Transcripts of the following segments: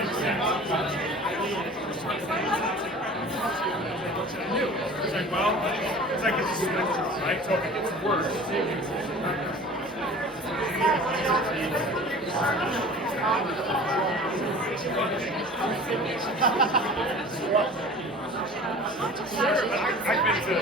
It's like, well, it's like it's a spectrum, right? So if it gets worse, sure, but I've been to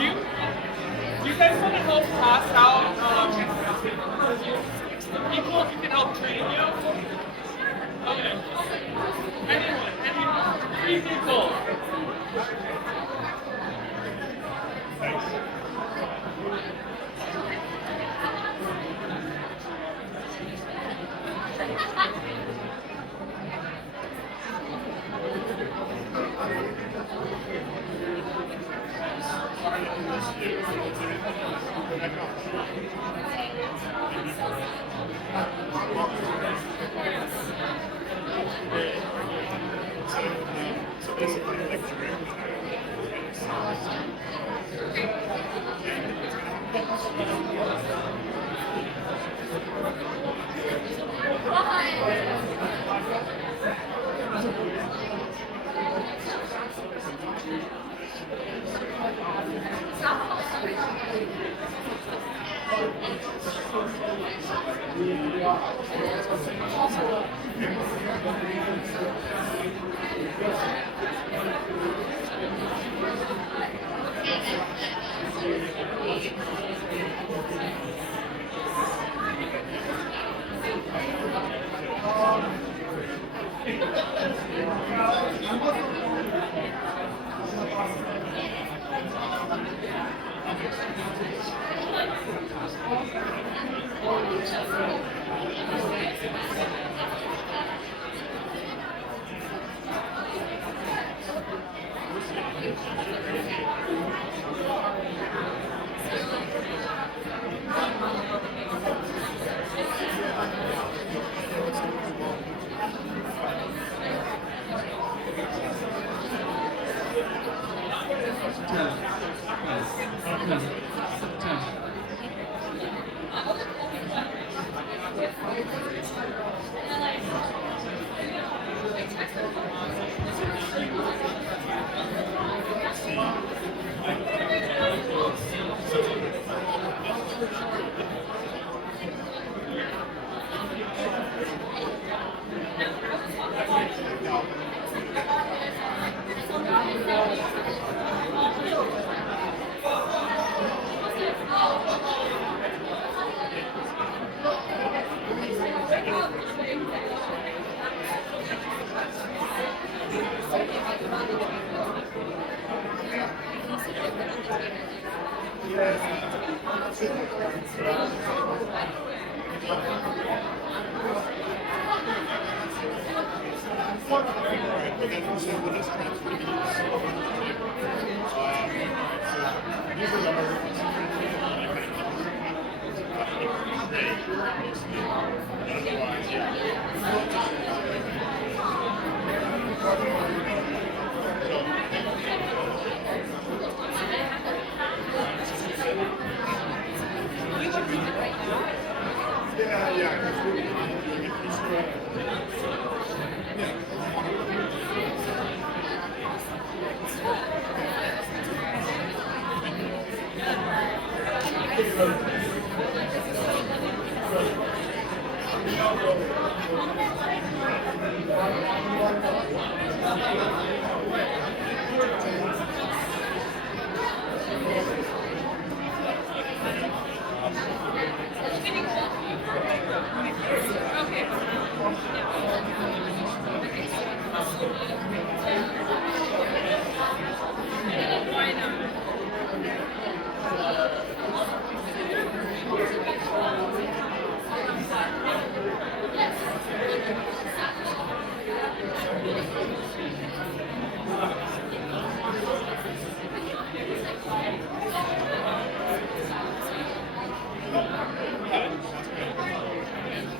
Do you guys want to help pass out people who can help train you? Okay. Anyone? 3 people. Thanks. So basically, like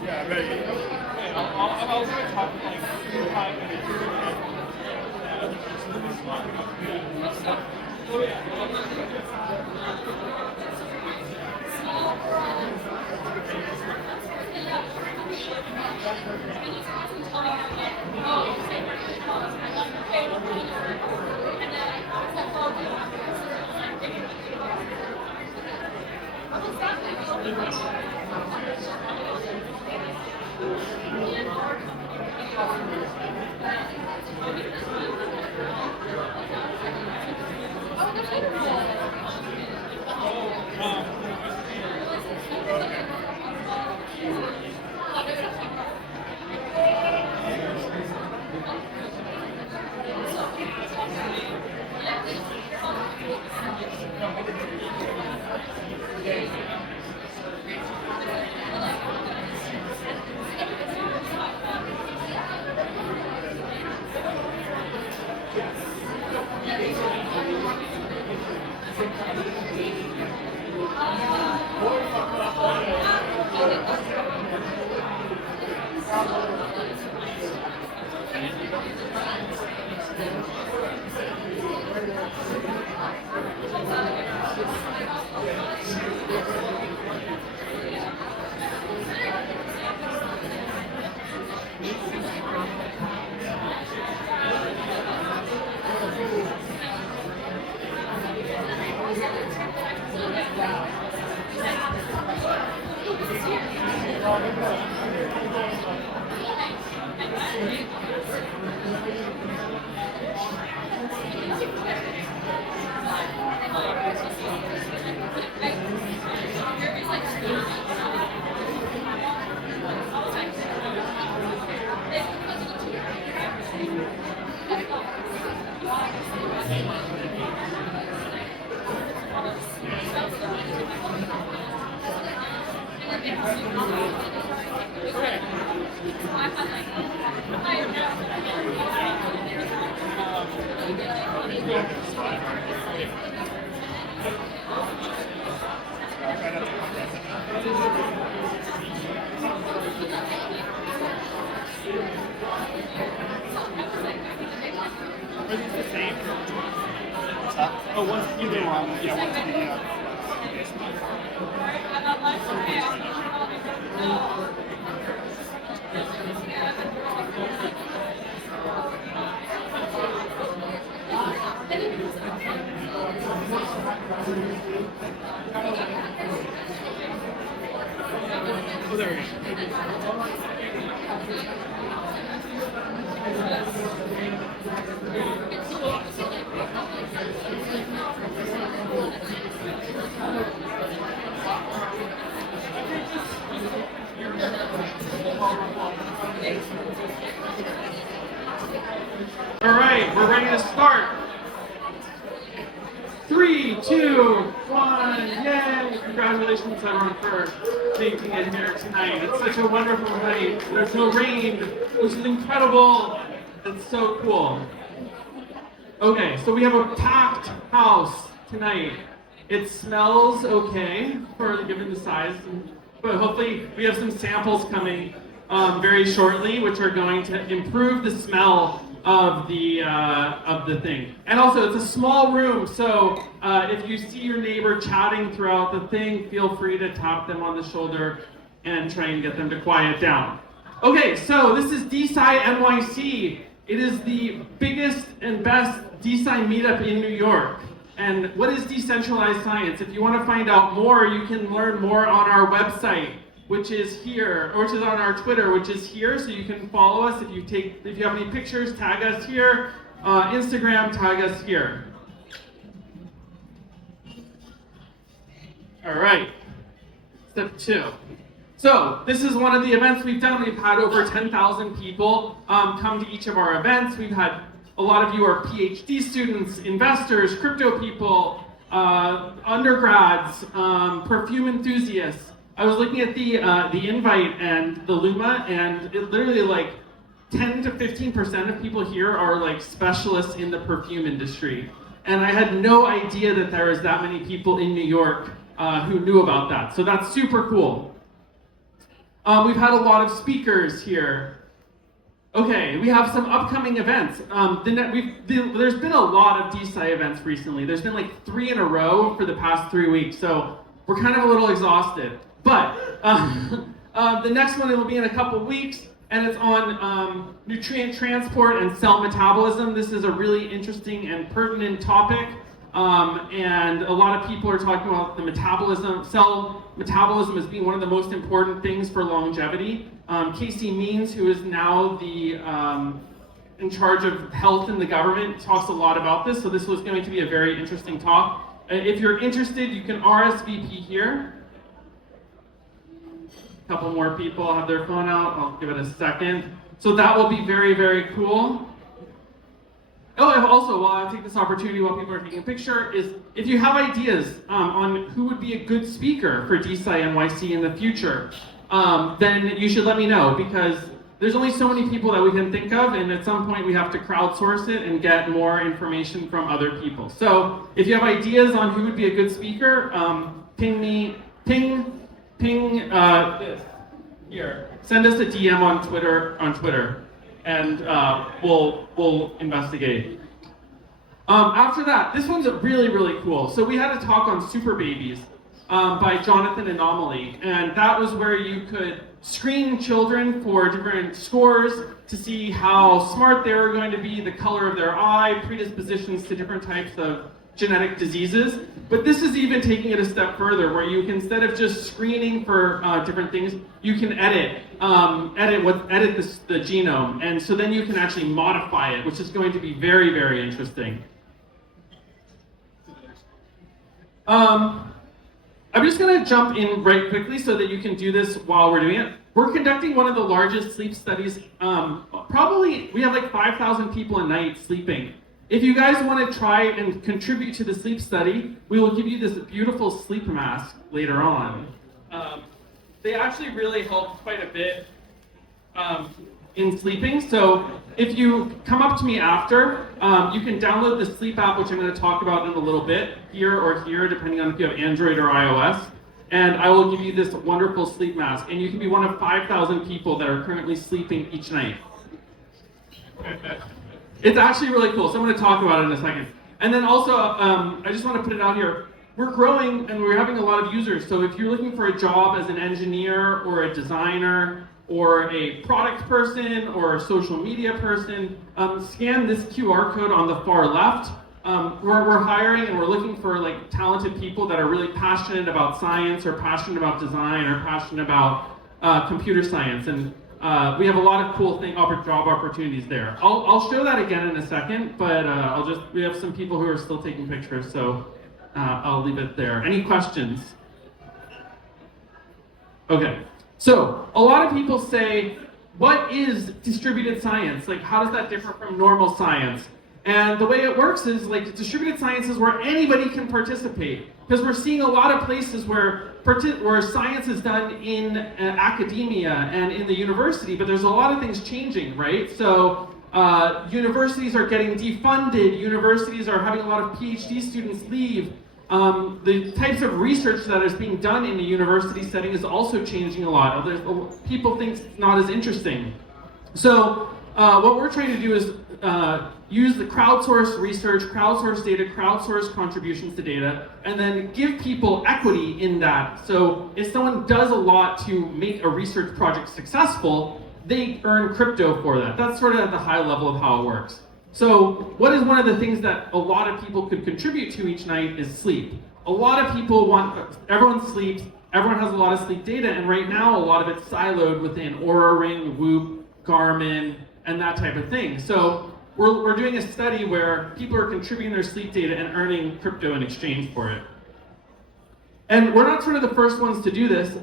Yeah, ready. I'll talk for like 5 minutes. Oh, yeah. Are these the same? What's that? Oh, one's you did wrong. Yeah, one's oh, there we All right, we're ready to start. 3, 2, 1, yay! Congratulations everyone for making it here tonight. It's such a wonderful night. There's no rain, which is incredible. It's so cool. Okay, so we have a packed house tonight. It smells okay for given the size, but hopefully we have some samples coming very shortly, which are going to improve the smell of the thing. And also, it's a small room, so if you see your neighbor chatting throughout the thing, feel free to tap them on the shoulder and try and get them to quiet down. Okay, so this is DeSciNYC. It is the biggest and best DeSci meetup in New York. And what is decentralized science? If you want to find out more, you can learn more on our website, which is here, or which is on our Twitter, which is here, so you can follow us. If you have any pictures, tag us here. Instagram, tag us here. All right, step 2. So this is one of the events we've done. We've had over 10,000 people come to each of our events. We've had a lot of you are PhD students, investors, crypto people, undergrads, perfume enthusiasts. I was looking at the invite and the Luma, and it literally like 10 to 15% of people here are like specialists in the perfume industry. And I had no idea that there was that many people in New York who knew about that. So that's super cool. We've had a lot of speakers here. Okay, we have some upcoming events. There's been a lot of DeSci events recently. There's been like 3 in a row for the past 3 weeks, so we're kind of a little exhausted. But the next one will be in a couple weeks, and it's on nutrient transport and cell metabolism. This is a really interesting and pertinent topic, and a lot of people are talking about the cell metabolism as being one of the most important things for longevity. Casey Means, who is now in charge of health in the government, talks a lot about this, so this was going to be a very interesting talk. If you're interested, you can RSVP here. A couple more people have their phone out. I'll give it a second. So that will be very, very cool. Oh, and also, while I take this opportunity while people are taking a picture, is if you have ideas on who would be a good speaker for DeSciNYC in the future, then you should let me know, because there's only so many people that we can think of, and at some point we have to crowdsource it and get more information from other people. So if you have ideas on who would be a good speaker, ping this here. Send us a DM on Twitter, and we'll investigate. After that, this one's really, really cool. So we had a talk on super babies by Jonathan Anomaly, and that was where you could screen children for different scores to see how smart they were going to be, the color of their eye, predispositions to different types of genetic diseases. But this is even taking it a step further, where you can, instead of just screening for different things, you can edit the genome, and so then you can actually modify it, which is going to be very, very interesting. I'm just going to jump in right quickly so that you can do this while we're doing it. We're conducting one of the largest sleep studies. Probably, we have like 5,000 people a night sleeping. If you guys want to try and contribute to the sleep study, we will give you this beautiful sleep mask later on. They actually really help quite a bit in sleeping. So if you come up to me after, you can download the sleep app, which I'm going to talk about in a little bit, here or here, depending on if you have Android or iOS. And I will give you this wonderful sleep mask. And you can be one of 5,000 people that are currently sleeping each night. It's actually really cool, so I'm going to talk about it in a second. And then also, I just want to put it out here. We're growing and we're having a lot of users. So if you're looking for a job as an engineer or a designer or a product person or a social media person, scan this QR code on the far left. We're hiring and we're looking for like talented people that are really passionate about science or passionate about design or passionate about computer science. And we have a lot of cool job opportunities there. I'll show that again in a second, but we have some people who are still taking pictures, so I'll leave it there. Any questions? Okay, so a lot of people say, what is distributed science? Like, how does that differ from normal science? And the way it works is, like, distributed science is where anybody can participate. Because we're seeing a lot of places where science is done in academia and in the university, but there's a lot of things changing, right? So universities are getting defunded, universities are having a lot of PhD students leave. The types of research that is being done in a university setting is also changing a lot. People think it's not as interesting. So what we're trying to do is use the crowdsourced research, crowdsourced data, crowdsourced contributions to data, and then give people equity in that. So if someone does a lot to make a research project successful, they earn crypto for that. That's sort of at the high level of how it works. So what is one of the things that a lot of people could contribute to each night is sleep. A lot of people everyone sleeps, everyone has a lot of sleep data, and right now a lot of it's siloed within Oura Ring, Whoop, Garmin, and that type of thing. So we're doing a study where people are contributing their sleep data and earning crypto in exchange for it. And we're not sort of the first ones to do this.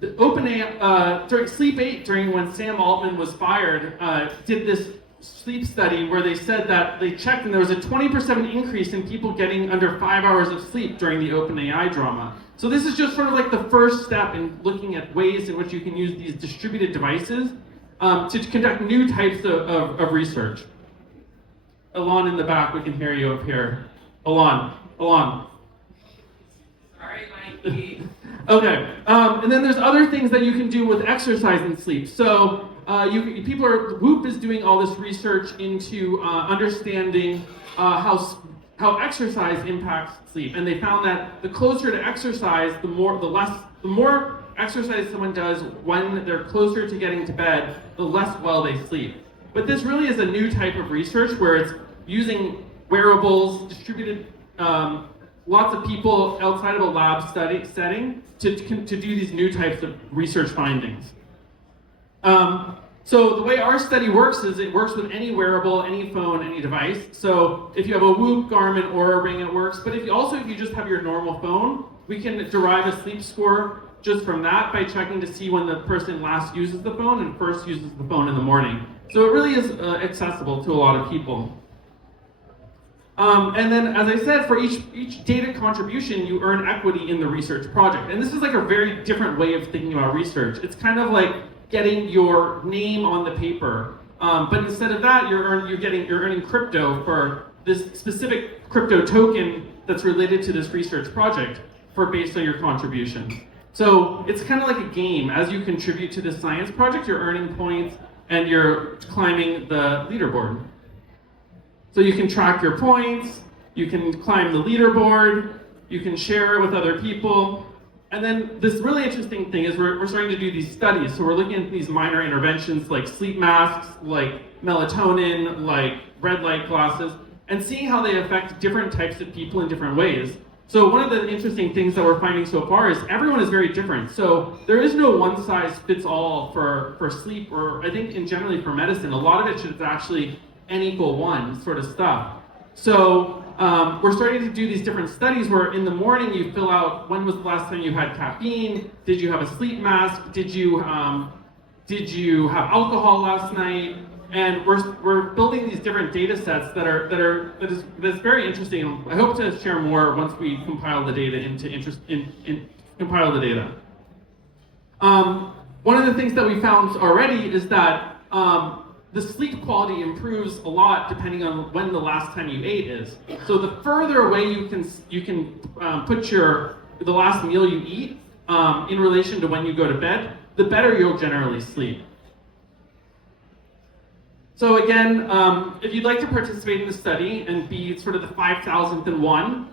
The OpenAI, during Sleep 8, during when Sam Altman was fired, did this sleep study where they said that they checked and there was a 20% increase in people getting under 5 hours of sleep during the OpenAI drama. So this is just sort of like the first step in looking at ways in which you can use these distributed devices to conduct new types of research. Alon in the back, we can hear you up here. Alon. Sorry, Mikey. Okay, and then there's other things that you can do with exercise and sleep. So Whoop is doing all this research into understanding how exercise impacts sleep, and they found that the closer to exercise, the more exercise someone does when they're closer to getting to bed, the less well they sleep. But this really is a new type of research where it's using wearables, distributed, lots of people outside of a lab setting to do these new types of research findings. So the way our study works is it works with any wearable, any phone, any device. So if you have a Whoop, Garmin, or a Ring, it works. But if you just have your normal phone, we can derive a sleep score just from that by checking to see when the person last uses the phone and first uses the phone in the morning. So it really is accessible to a lot of people. And then, as I said, for each data contribution, you earn equity in the research project. And this is like a very different way of thinking about research. It's kind of like getting your name on the paper, but instead of that, you're earning crypto for this specific crypto token that's related to this research project based on your contribution. So it's kind of like a game. As you contribute to this science project, you're earning points and you're climbing the leaderboard. So you can track your points, you can climb the leaderboard, you can share it with other people. And then this really interesting thing is we're starting to do these studies. So we're looking at these minor interventions like sleep masks, like melatonin, like red light glasses, and seeing how they affect different types of people in different ways. So one of the interesting things that we're finding so far is everyone is very different. So there is no one size fits all for sleep, or I think in generally for medicine. A lot of it should actually N=1 sort of stuff. So we're starting to do these different studies where in the morning you fill out when was the last time you had caffeine, did you have a sleep mask, did you have alcohol last night, and we're building these different data sets that's very interesting. I hope to share more once we compile the data compile the data. One of the things that we found already is that the sleep quality improves a lot depending on when the last time you ate is. So the further away you can put the last meal you eat in relation to when you go to bed, the better you'll generally sleep. So again, if you'd like to participate in the study and be sort of the 5,000th and one,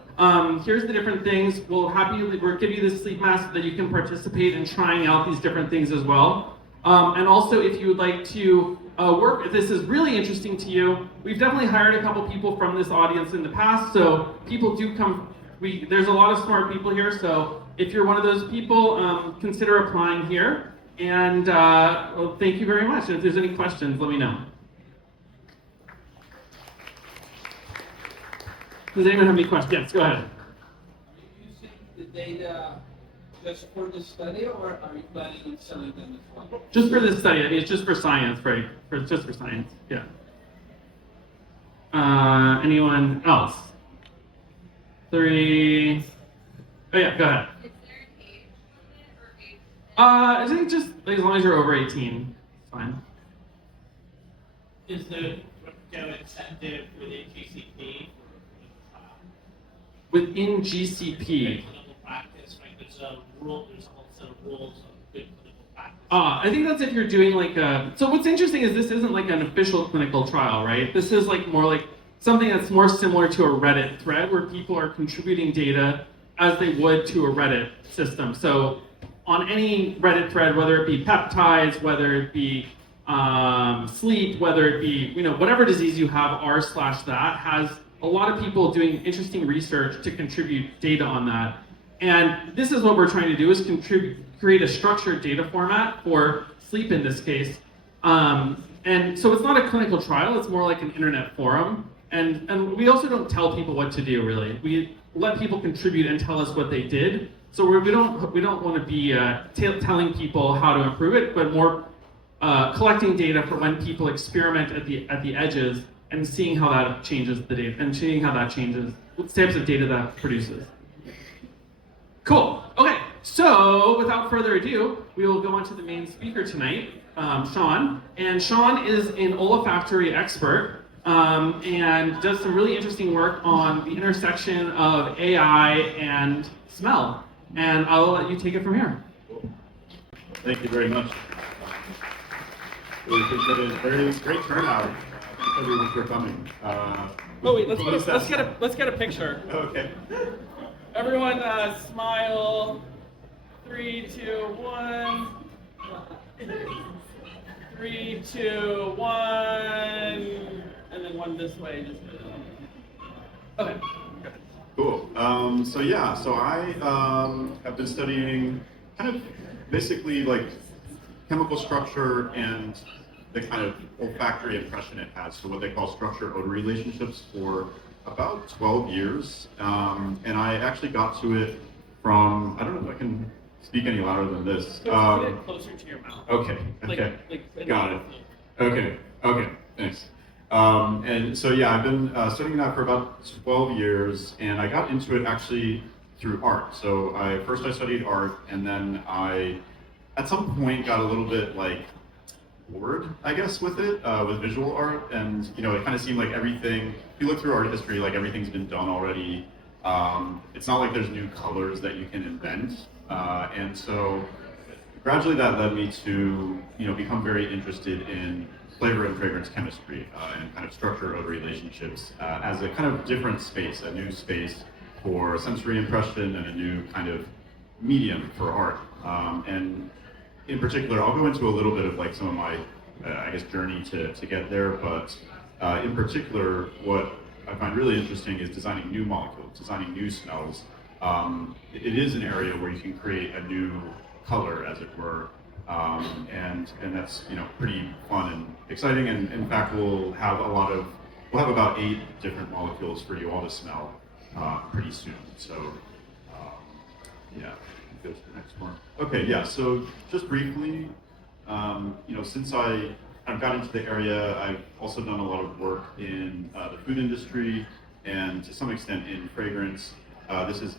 here's the different things. We'll give you this sleep mask so that you can participate in trying out these different things as well. And also, if you would like to if this is really interesting to you, we've definitely hired a couple people from this audience in the past, so people do come. There's a lot of smart people here, so if you're one of those people, consider applying here. And well, thank you very much. And if there's any questions, let me know. Does anyone have any questions? Yes, go ahead. Are you using the data just for the study, or are you planning on selling them as well? Just for this study. I mean, it's just for science, right? Just for science, yeah. Anyone else? 3. Oh yeah, go ahead. Is there an age limit or age? I think just as long as you're over 18, it's fine. Is the crypto incentive within GCP for trial? Within GCP. Clinical practice, right? There's a rule. There's also rules of good clinical practice. I think that's if you're doing like so what's interesting is this isn't like an official clinical trial, right? This is like more like something that's more similar to a Reddit thread where people are contributing data as they would to a Reddit system. So on any Reddit thread, whether it be peptides, whether it be sleep, whether it be, whatever disease you have, r/that has a lot of people doing interesting research to contribute data on that. And this is what we're trying to do, is create a structured data format for sleep in this case. And so it's not a clinical trial, it's more like an internet forum. And we also don't tell people what to do, really. let people contribute and tell us what they did. So we don't want to be telling people how to improve it, but more collecting data for when people experiment at the edges and seeing how that changes the data and seeing how that changes what types of data that produces. Cool. Okay. So without further ado, we will go on to the main speaker tonight, Sean. And Sean is an olfactory expert and does some really interesting work on the intersection of AI and smell. And I'll let you take it from here. Thank you very much. Really appreciate it. Very great turnout. Thanks everyone for coming. Oh wait, let's get a picture. Okay. Everyone, smile. 3, 2, 1. 3, 2, 1. And then one this way. Okay. Cool. So I have been studying kind of basically like chemical structure and the kind of olfactory impression it has, so what they call structure-odor relationships, for about 12 years. And I actually got to it from, I don't know if I can speak any louder than this. Put it closer to your mouth. Okay, got it. Okay, thanks. And so yeah, I've been studying that for about 12 years, and I got into it actually through art. So first I studied art, and then I, at some point, got a little bit like bored, I guess, with it, with visual art, and it kind of seemed like everything. If you look through art history, like everything's been done already. It's not like there's new colors that you can invent, and so gradually that led me to become very interested in flavor and fragrance chemistry and kind of structure-odor relationships as a kind of different space, a new space for sensory impression and a new kind of medium for art. And in particular, I'll go into a little bit of like some of my, I guess, journey to get there, but in particular, what I find really interesting is designing new molecules, designing new smells. It is an area where you can create a new color, as it were, and that's pretty fun and exciting. And in fact, we'll have about 8 different molecules for you all to smell pretty soon. So yeah, go to the next one. Okay, yeah. So just briefly, since I got into the area, I've also done a lot of work in the food industry and to some extent in fragrance. This is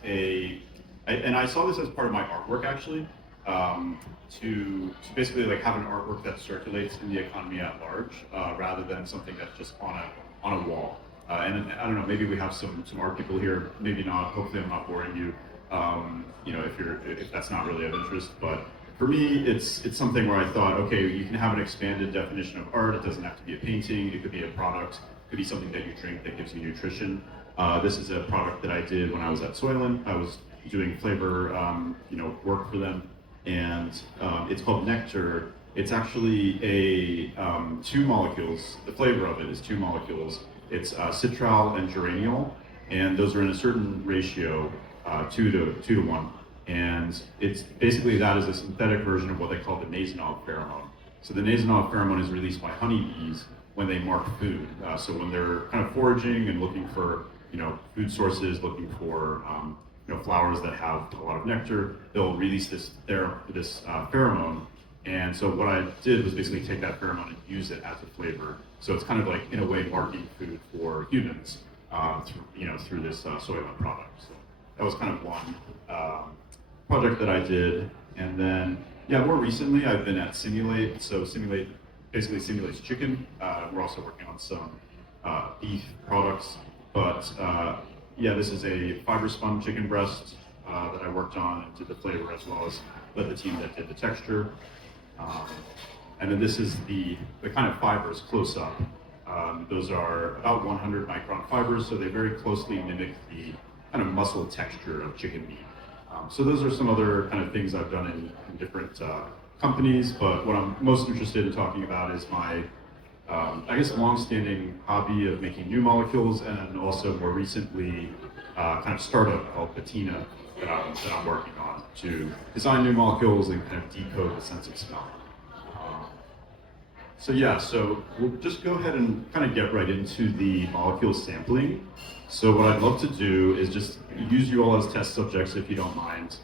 and I saw this as part of my artwork actually. To basically like have an artwork that circulates in the economy at large, rather than something that's just on a wall. And I don't know, maybe we have some art people here, maybe not. Hopefully, I'm not boring you. If that's not really of interest, but for me, it's something where I thought, okay, you can have an expanded definition of art. It doesn't have to be a painting. It could be a product. It could be something that you drink that gives you nutrition. This is a product that I did when I was at Soylent. I was doing flavor, work for them. And it's called Nectar. It's actually 2 molecules. The flavor of it is 2 molecules. It's citral and geraniol, and those are in a certain ratio, 2 to 1. And it's basically that is a synthetic version of what they call the nasonov pheromone. So the nasonov pheromone is released by honeybees when they mark food. So when they're kind of foraging and looking for food sources, looking for flowers that have a lot of nectar, they'll release this pheromone. And so what I did was basically take that pheromone and use it as a flavor. So it's kind of like, in a way, marking food for humans through this Soylent product. So that was kind of one project that I did. And then, more recently, I've been at Simulate. So Simulate basically simulates chicken. We're also working on some beef products, but this is a fiber spun chicken breast that I worked on and did the flavor, as well as led the team that did the texture. And then this is the kind of fibers close up. Those are about 100 micron fibers, so they very closely mimic the kind of muscle texture of chicken meat. So those are some other kind of things I've done in different companies, but what I'm most interested in talking about is my I guess, long-standing hobby of making new molecules, and also more recently, kind of startup called Patina that I'm working on to design new molecules and kind of decode the sense of smell. So yeah, so we'll just go ahead and kind of get right into the molecule sampling. So what I'd love to do is just use you all as test subjects if you don't mind.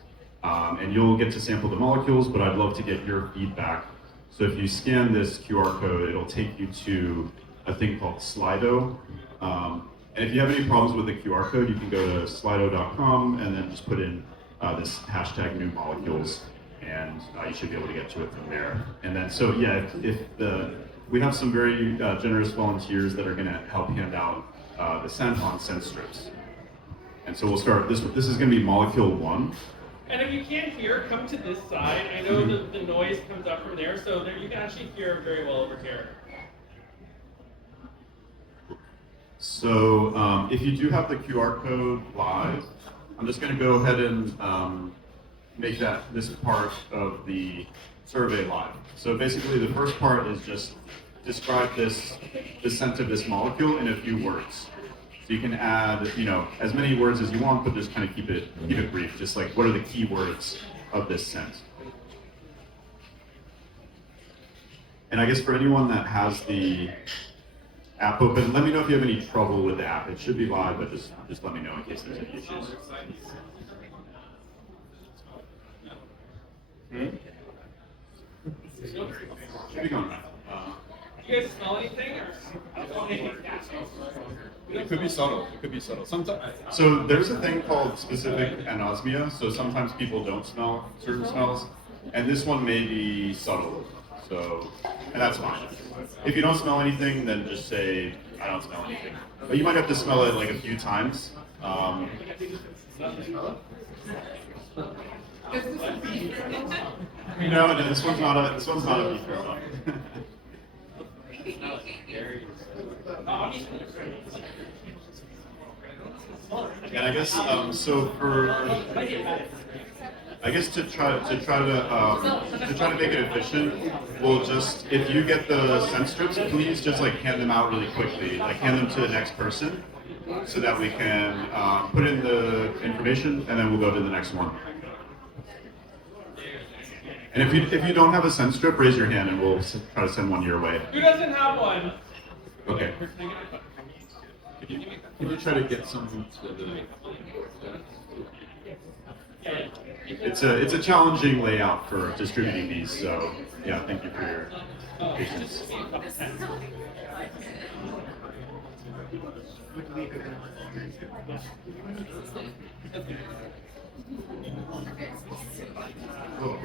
And you'll get to sample the molecules, but I'd love to get your feedback. So if you scan this QR code, it'll take you to a thing called Slido. And if you have any problems with the QR code, you can go to slido.com and then just put in this hashtag new molecules, and you should be able to get to it from there. And then, so yeah, we have some very generous volunteers that are going to help hand out the scent on scent strips. And so we'll start, this is going to be molecule 1. And if you can't hear, come to this side. I know the noise comes up from there, so there you can actually hear very well over here. So if you do have the QR code live, I'm just going to go ahead and make this part of the survey live. So basically the first part is just describe the scent of this molecule in a few words. So you can add, as many words as you want, but just kind of keep it brief. Just like, what are the key words of this scent? And I guess for anyone that has the app open, let me know if you have any trouble with the app. It should be live, but just let me know in case there's any issues. Should be going right. You guys smell anything? It could be subtle. It could be subtle. Sometimes. So there's a thing called specific anosmia. So sometimes people don't smell certain smells, and this one may be subtle. So, and that's fine. If you don't smell anything, then just say I don't smell anything. But you might have to smell it like a few times. No, this one's not a beef aroma. And I guess to try to make it efficient, we'll just, if you get the scent strips, please just like hand them out really quickly, like hand them to the next person, so that we can put in the information and then we'll go to the next one. And if you don't have a scent strip, raise your hand and we'll try to send one your way. Who doesn't have one? Okay. Can you try to get some to the? It's a challenging layout for distributing these, so yeah, thank you for your patience. Oh.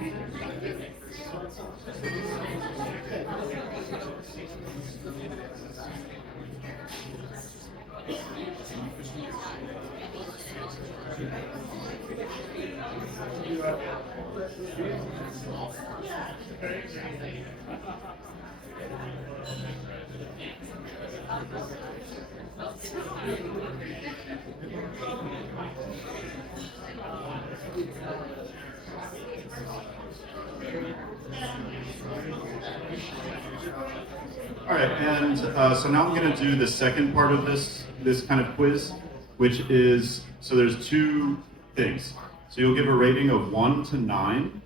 All right, and so now I'm going to do the second part of this kind of quiz, which is, so there's two things. So you'll give a rating of 1 to 9.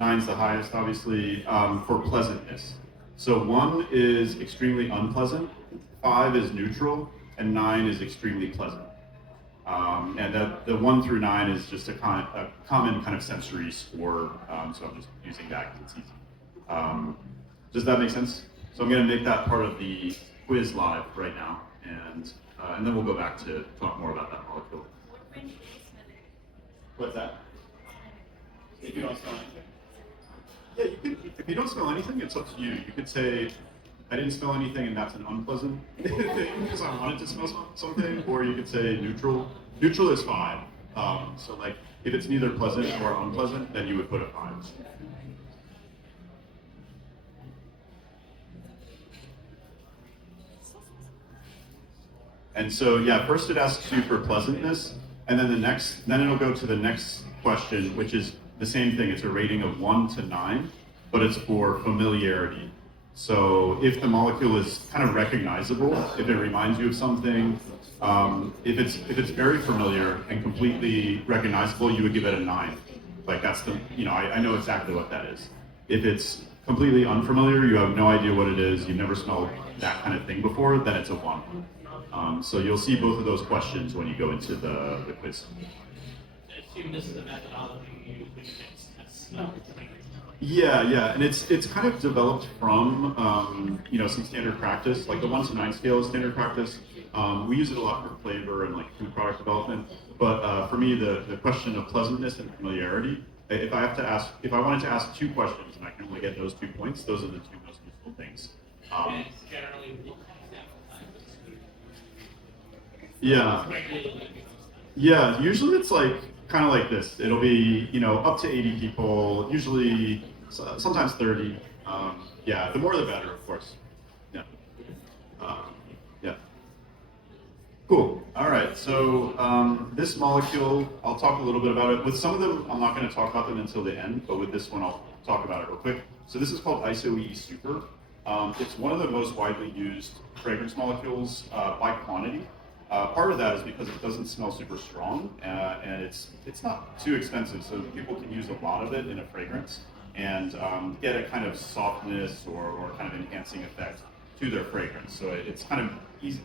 9's the highest, obviously, for pleasantness. So 1 is extremely unpleasant, 5 is neutral, and 9 is extremely pleasant. And the 1 through 9 is just a common kind of sensory score, so I'm just using that because it's easy. Does that make sense? So I'm going to make that part of the quiz live right now, and then we'll go back to talk more about that molecule. What's that? If you don't smell anything? Yeah, you could, if you don't smell anything, it's up to you. You could say, I didn't smell anything and that's an unpleasant thing because I wanted to smell something, or you could say neutral. Neutral is 5. So like, if it's neither pleasant or unpleasant, then you would put a 5. And so, yeah, first it asks you for pleasantness, and then it'll go to the next question, which is the same thing. It's a rating of 1 to 9, but it's for familiarity. So if the molecule is kind of recognizable, if it reminds you of something, if it's very familiar and completely recognizable, you would give it a 9. Like that's I know exactly what that is. If it's completely unfamiliar, you have no idea what it is, you've never smelled that kind of thing before, then it's a 1. So you'll see both of those questions when you go into the quiz. I assume this is a methodology you use when you make smell. Yeah, and it's kind of developed from some standard practice, like the 1 to 9 scale is standard practice. We use it a lot for flavor and like food product development. But for me, the question of pleasantness and familiarity, if I wanted to ask 2 questions and I can only get those 2 points, those are the 2 most useful things. And it's generally what sample time. Yeah. Yeah, usually it's like kind of like this. It'll be, up to 80 people, usually sometimes 30. Yeah, the more the better, of course. Yeah. Yeah. Cool. All right. So this molecule, I'll talk a little bit about it. With some of them, I'm not going to talk about them until the end, but with this one, I'll talk about it real quick. So this is called ISO-E Super. It's one of the most widely used fragrance molecules by quantity. Part of that is because it doesn't smell super strong, and it's not too expensive, so people can use a lot of it in a fragrance and get a kind of softness or kind of enhancing effect to their fragrance. So it's kind of easy.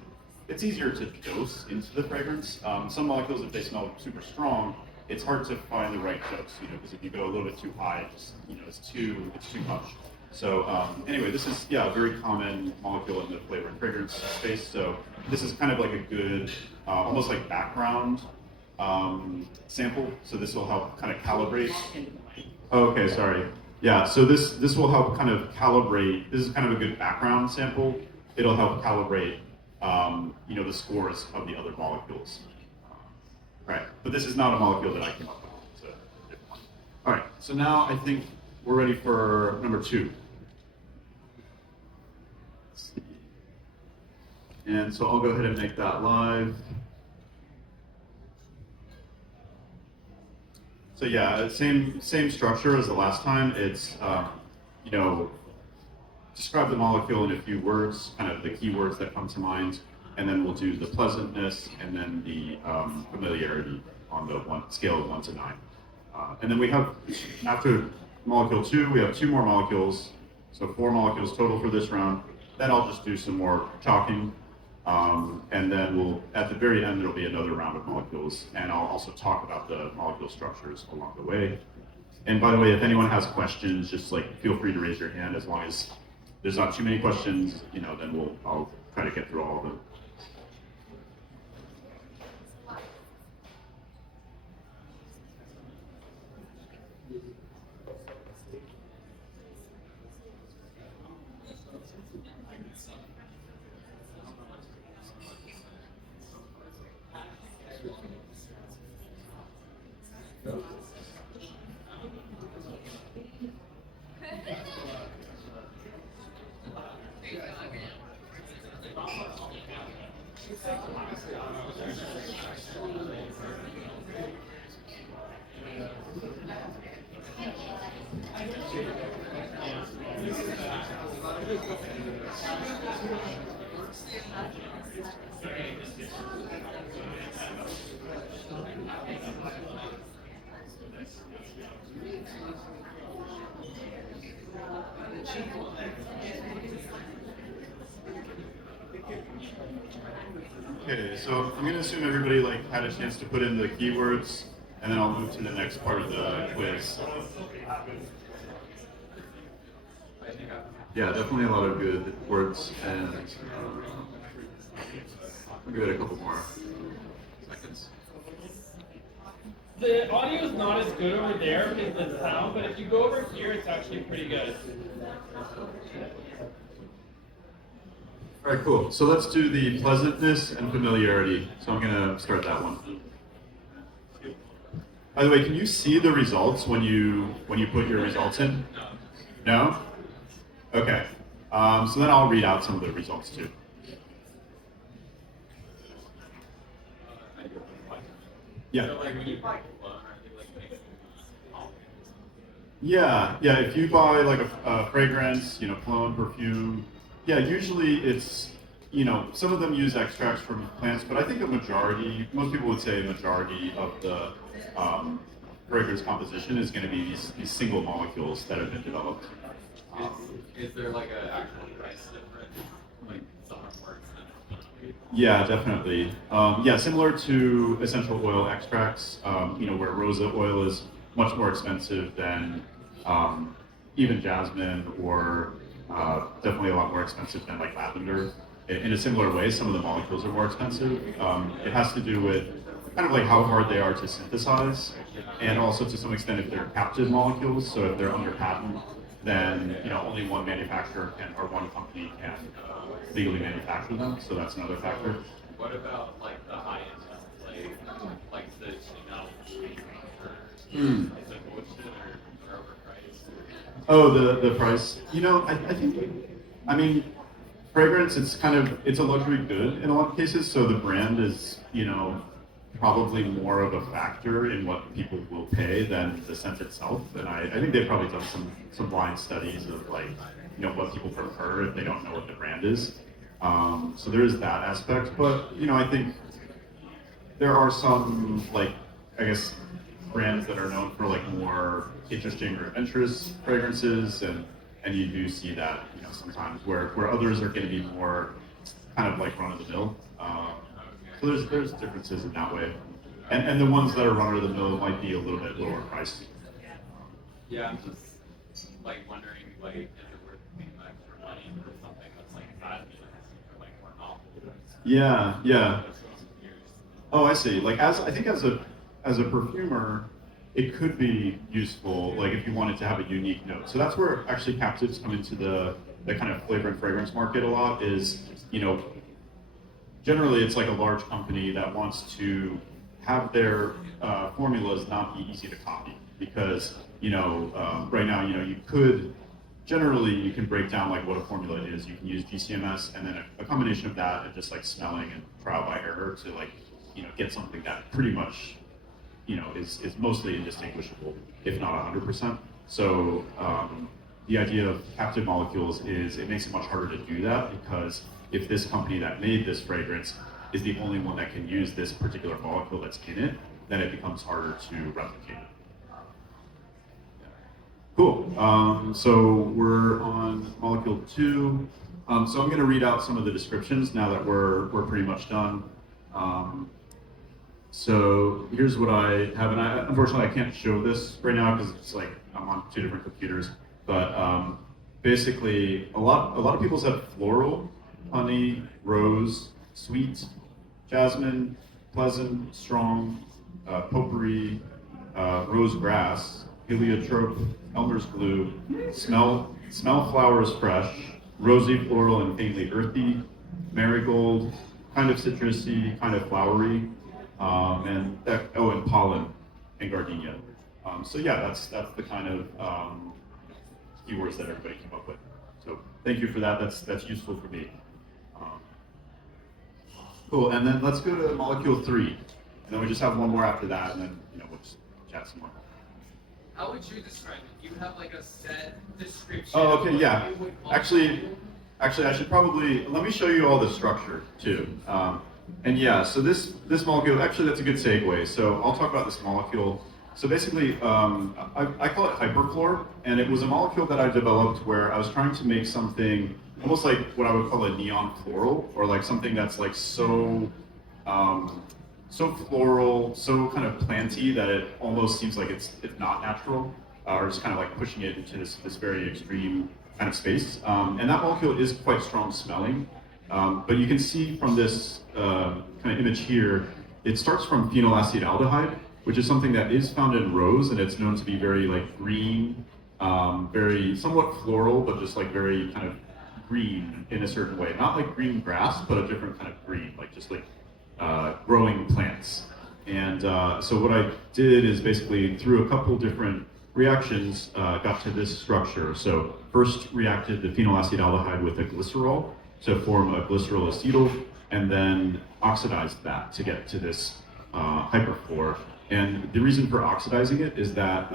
It's easier to dose into the fragrance. Some molecules, if they smell super strong, it's hard to find the right dose, because if you go a little bit too high, it's too much. So anyway, this is a very common molecule in the flavor and fragrance space. So this is kind of like a good, almost like background sample. So this will help kind of calibrate. Oh, okay, sorry. Yeah, so this will help kind of calibrate. This is kind of a good background sample. It'll help calibrate, the scores of the other molecules. Right, but this is not a molecule that I came up with. It's a different one. All right, so now I think we're ready for number 2. Let's see. And so I'll go ahead and make that live. So yeah, same structure as the last time. It's describe the molecule in a few words, kind of the keywords that come to mind, and then we'll do the pleasantness and then the familiarity on the scale of 1 to 9. And then we have, after molecule 2, we have 2 more molecules, so 4 molecules total for this round. Then I'll just do some more talking, and then at the very end, there'll be another round of molecules, and I'll also talk about the molecule structures along the way. And by the way, if anyone has questions, just feel free to raise your hand. As long as there's not too many questions, then I'll try to get through all of them. Okay, so I'm going to assume everybody had a chance to put in the keywords, and then I'll move to the next part of the quiz. Yeah, definitely a lot of good words, and I'll give it a couple more seconds. The audio is not as good over there because of the sound, but if you go over here, it's actually pretty good. All right, cool. So let's do the pleasantness and familiarity. So I'm going to start that one. By the way, can you see the results when you put your results in? No? Okay. So then I'll read out some of the results too. Yeah. Yeah. If you buy a fragrance, cologne, perfume. Yeah, usually it's, some of them use extracts from plants, but I think most people would say a majority of the fragrance composition is going to be these single molecules that have been developed. is there like an actual price difference? Like some are more expensive? Yeah, definitely. Yeah, similar to essential oil extracts, where rosehip oil is much more expensive than even jasmine, or definitely a lot more expensive than like lavender. In a similar way, some of the molecules are more expensive. It has to do with kind of like how hard they are to synthesize, and also to some extent if they're captive molecules. So if they're under patent, then only one manufacturer can, or one company can legally manufacture them. So that's another factor. What about like the high end, like the Mm. is it bullshit or overpriced? Oh, the price. I think, I mean, fragrance, it's a luxury good in a lot of cases. So the brand is, probably more of a factor in what people will pay than the scent itself. And I think they've probably done some blind studies of like, what people prefer if they don't know what the brand is. So there is that aspect. But, I think there are some, like, I guess, brands that are known for like more interesting or adventurous fragrances, and you do see that sometimes where others are going to be more kind of like run of the mill. So there's differences in that way, and the ones that are run of the mill might be a little bit lower priced. Yeah, I'm just like wondering, like, is it worth paying extra money for something that's like 5 minutes or like more novel? Yeah. That's what I'm curious. Oh, I see. Like I think as a perfumer, it could be useful, like if you wanted to have a unique note. So that's where actually captives come into the kind of flavor and fragrance market a lot. Is generally it's like a large company that wants to have their formulas not be easy to copy, because right now you can break down like what a formula is. You can use GCMS and then a combination of that and just like smelling and trial by error to like get something that pretty much is mostly indistinguishable, if not 100%. So the idea of captive molecules is it makes it much harder to do that, because if this company that made this fragrance is the only one that can use this particular molecule that's in it, then it becomes harder to replicate it. Cool. So we're on molecule 2. So I'm going to read out some of the descriptions now that we're pretty much done. So here's what I have, and unfortunately I can't show this right now because it's like I'm on 2 different computers. But basically, a lot of people said floral, honey, rose, sweet, jasmine, pleasant, strong, potpourri, rose grass, heliotrope, elmer's glue, smell flowers fresh, rosy, floral, and faintly earthy, marigold, kind of citrusy, kind of flowery. And pollen and gardenia. So yeah, that's the kind of keywords that everybody came up with. So thank you for that. That's useful for me. Cool. And then let's go to molecule 3, and then we just have one more after that, and then we'll just chat some more. How would you describe it? Do you have like a set description? Oh, okay, of what yeah. you would want? Actually, I should probably let me show you all the structure too. And yeah, so this molecule, actually that's a good segue. So I'll talk about this molecule. So basically, I call it hyperfluor, and it was a molecule that I developed where I was trying to make something almost like what I would call a neon floral, or like something that's like so floral, so kind of planty that it almost seems like it's not natural, or just kind of like pushing it into this very extreme kind of space. And that molecule is quite strong smelling. But you can see from this kind of image here, it starts from phenylacetaldehyde, which is something that is found in rose, and it's known to be very like green, very somewhat floral, but just like very kind of green in a certain way. Not like green grass, but a different kind of green, like just like growing plants. And so what I did is basically through a couple different reactions, got to this structure. So first reacted the phenylacetaldehyde with a glycerol to form a glycerol acetyl, and then oxidized that to get to this hyperfluor. And the reason for oxidizing it is that,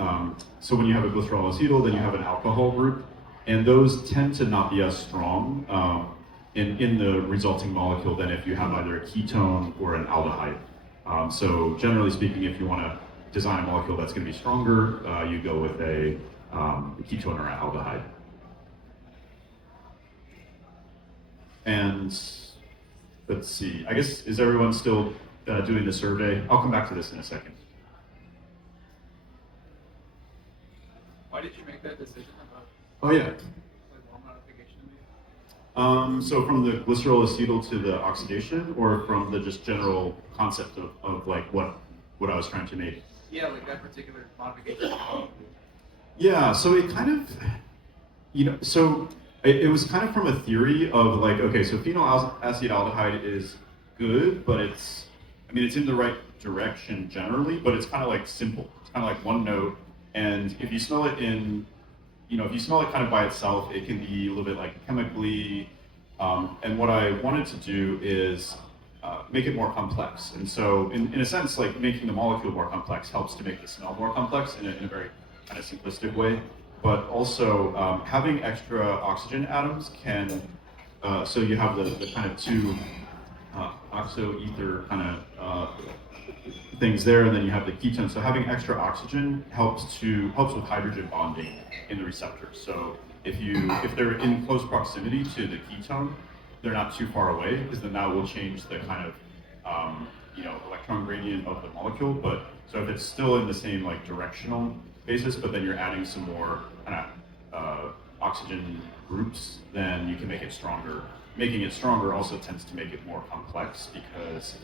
so when you have a glycerol acetyl, then you have an alcohol group, and those tend to not be as strong in the resulting molecule than if you have either a ketone or an aldehyde. So generally speaking, if you want to design a molecule that's going to be stronger, you go with a ketone or an aldehyde. And let's see, I guess, is everyone still doing the survey? I'll come back to this in a second. Why did you make that decision about Oh yeah. like wall modification? So from the glycerol acetyl to the oxidation, or from the just general concept of like what I was trying to make? Yeah, like that particular modification. Yeah, so it kind of, so it was kind of from a theory of like, okay, so phenylacetaldehyde is good, but it's in the right direction generally, but it's kind of like simple. It's kind of like one note, and if you smell it if you smell it kind of by itself, it can be a little bit like chemically, and what I wanted to do is make it more complex. And so in a sense, like making the molecule more complex helps to make the smell more complex in a very kind of simplistic way. But also having extra oxygen atoms can, so you have the kind of two oxo-ether kind of things there, and then you have the ketone. So having extra oxygen helps with hydrogen bonding in the receptors. So if they're in close proximity to the ketone, they're not too far away, because then that will change the kind of electron gradient of the molecule. But so if it's still in the same like directional basis, but then you're adding some more kind of oxygen groups, then you can make it stronger. Making it stronger also tends to make it more complex, because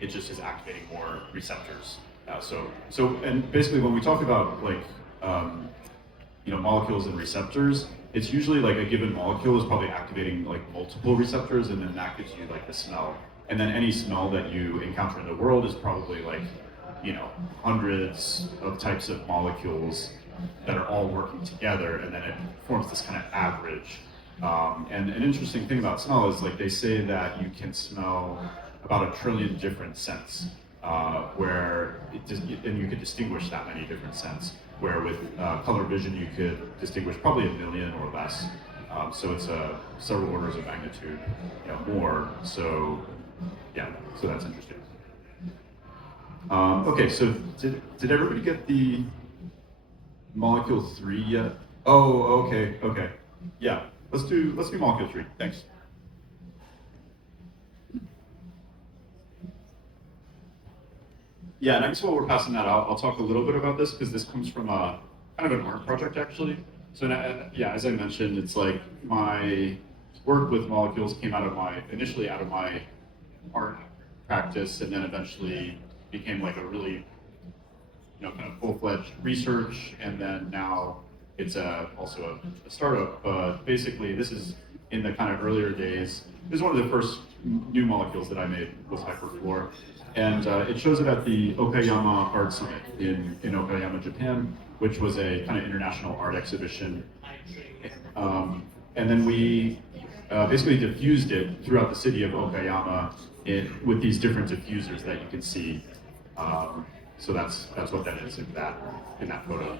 it just is activating more receptors. And basically when we talk about like molecules and receptors, it's usually like a given molecule is probably activating like multiple receptors, and then that gives you like the smell. And then any smell that you encounter in the world is probably like, hundreds of types of molecules that are all working together, and then it forms this kind of average. And an interesting thing about smell is like they say that you can smell about 1 trillion different scents, and you could distinguish that many different scents. Where with color vision you could distinguish probably 1 million or less. So it's several orders of magnitude, more. So yeah, so that's interesting. Okay, so did everybody get the molecule 3 yet? Oh, okay. Yeah, let's do molecule 3. Thanks. Yeah, and I guess while we're passing that out, I'll talk a little bit about this, because this comes from a kind of an art project actually. So yeah, as I mentioned, it's like my work with molecules came initially out of my art practice, and then eventually became like a really kind of full-fledged research, and then now it's also a startup. But basically, this is in the kind of earlier days. This is one of the first new molecules that I made with hyperfluor. And it shows it at the Okayama Art Summit in Okayama, Japan, which was a kind of international art exhibition. And then we basically diffused it throughout the city of Okayama with these different diffusers that you can see. So that's what that is in that photo.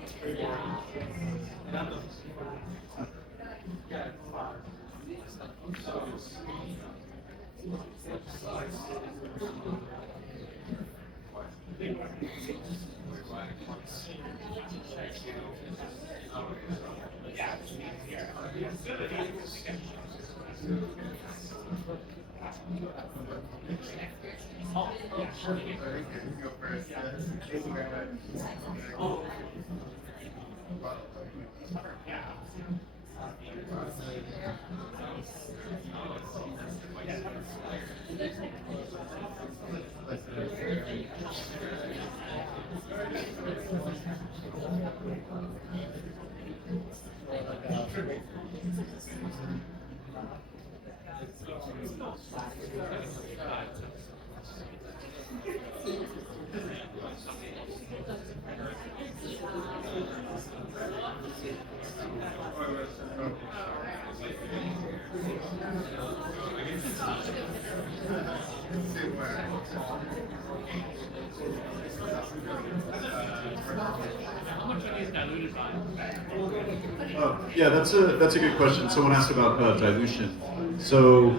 Yeah, that's a good question. Someone asked about dilution. So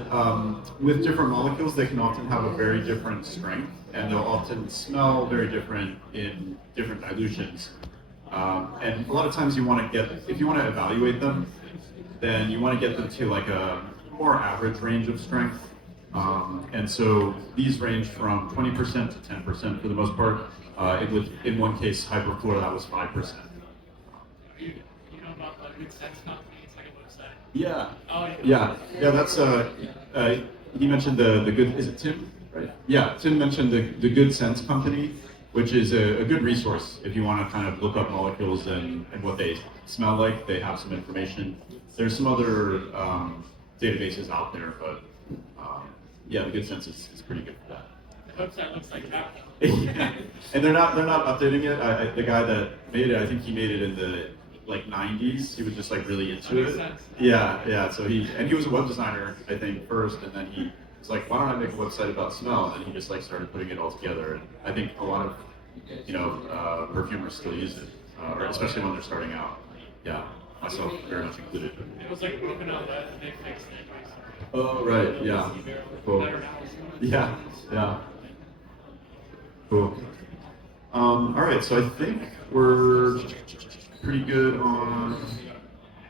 with different molecules, they can often have a very different strength, and they'll often smell very different in different dilutions. And a lot of times if you want to evaluate them, then you want to get them to like a more average range of strength. And so these range from 20% to 10% for the most part. In one case, hyperfluor, that was 5%. You know about the Good Sense company? It's like a website. Yeah. Oh, yeah. Yeah, that's, he mentioned the good, is it Tim? Right. Yeah, Tim mentioned the Good Sense company, which is a good resource if you want to kind of look up molecules and what they smell like. They have some information. There's some other databases out there, but yeah, the Good Sense is pretty good for that. The website looks like that. Yeah. And they're not updating it. The guy that made it, I think he made it in the like 90s. He was just like really into it. Sense. Yeah. So he was a web designer, I think, first, and then he was like, why don't I make a website about smell? And then he just like started putting it all together. And I think a lot of perfumers still use it, or especially when they're starting out. Yeah, myself very much included. It was like broken out that and they fixed it. Oh right, yeah. Cool. Yeah. Cool. All right, so I think we're pretty good on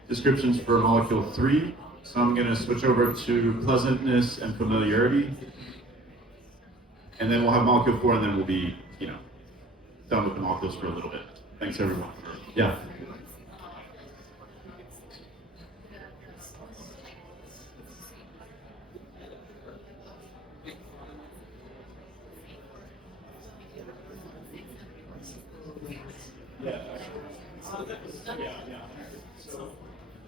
descriptions for molecule 3. So I'm going to switch over to pleasantness and familiarity. And then we'll have molecule 4, and then we'll be, done with the molecules for a little bit. Thanks, everyone. Yeah.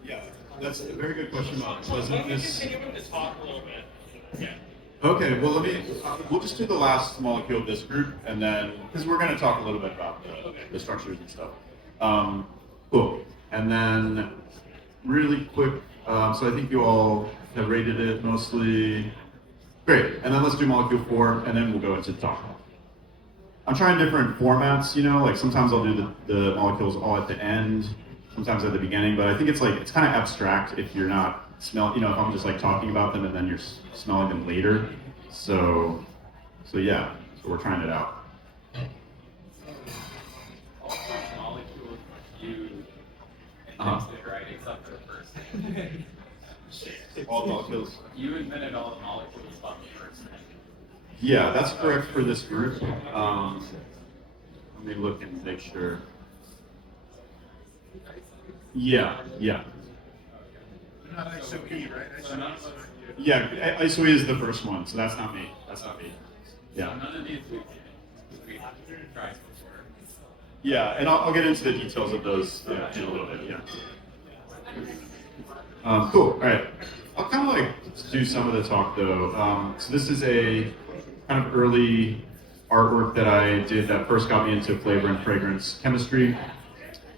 Yeah, that's a very good question about pleasantness. Continue to talk a little bit. Yeah. Okay, well we'll just do the last molecule of this group, and then, because we're going to talk a little bit about the structures and stuff. Cool. And then, really quick, so I think you all have rated it mostly. Great, and then let's do molecule 4, and then we'll go into the talk. I'm trying different formats, like sometimes I'll do the molecules all at the end, sometimes at the beginning, but I think it's kind of abstract if you're not if I'm just like talking about them and then you're smelling them later. So yeah, so we're trying it out. All the molecules you invented, right? Except for the first. All the molecules. You invented all the molecules but the first thing. Yeah, that's correct for this group. Let me look and make sure. Yeah. Not ISOP, right? Yeah, ISOE is the first one, so that's not me. Yeah. So none of these we tried before. Yeah, and I'll get into the details of those in a little bit, yeah. Cool, all right. I'll kind of like do some of the talk though. So this is a kind of early artwork that I did that first got me into flavor and fragrance chemistry.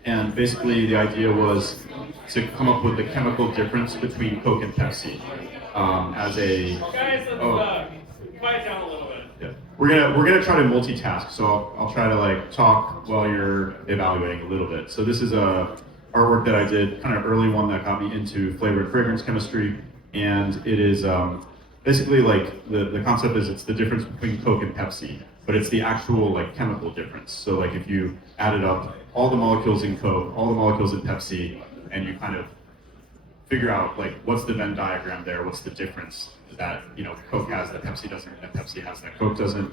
And basically the idea was to come up with the chemical difference between Coke and Pepsi as a... Guys, let's quiet down a little bit. Yeah. We're gonna try to multitask, so I'll try to like talk while you're evaluating a little bit. So this is a artwork that I did, kind of early one that got me into flavor and fragrance chemistry, and it is basically like the concept is it's the difference between Coke and Pepsi, but it's the actual like chemical difference. So like if you added up all the molecules in Coke, all the molecules in Pepsi, and you kind of figure out like what's the Venn diagram there, what's the difference that Coke has that Pepsi doesn't, and Pepsi has that Coke doesn't.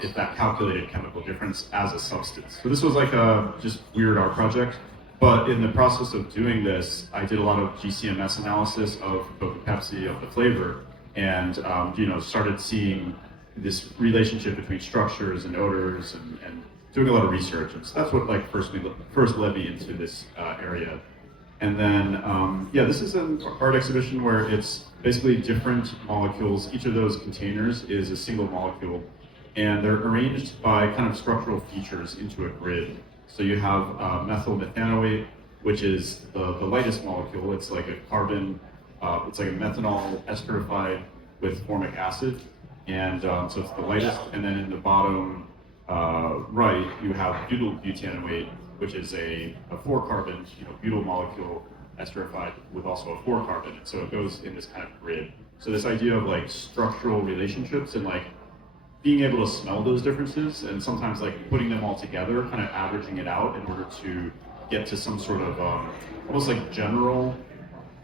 It's that calculated chemical difference as a substance. So this was like a just weird art project, but in the process of doing this, I did a lot of GCMS analysis of Coke and Pepsi, of the flavor, and started seeing this relationship between structures and odors and doing a lot of research. And so that's what like first led me into this area. And then, this is an art exhibition where it's basically different molecules. Each of those containers is a single molecule, and they're arranged by kind of structural features into a grid. So you have methyl methanoate, which is the lightest molecule. It's like a carbon, it's like a methanol esterified with formic acid. And so it's the lightest. And then in the bottom right, you have butyl butanoate, which is a 4-carbon butyl molecule esterified with also a 4-carbon. And so it goes in this kind of grid. So this idea of like structural relationships and like being able to smell those differences and sometimes like putting them all together, kind of averaging it out in order to get to some sort of almost like general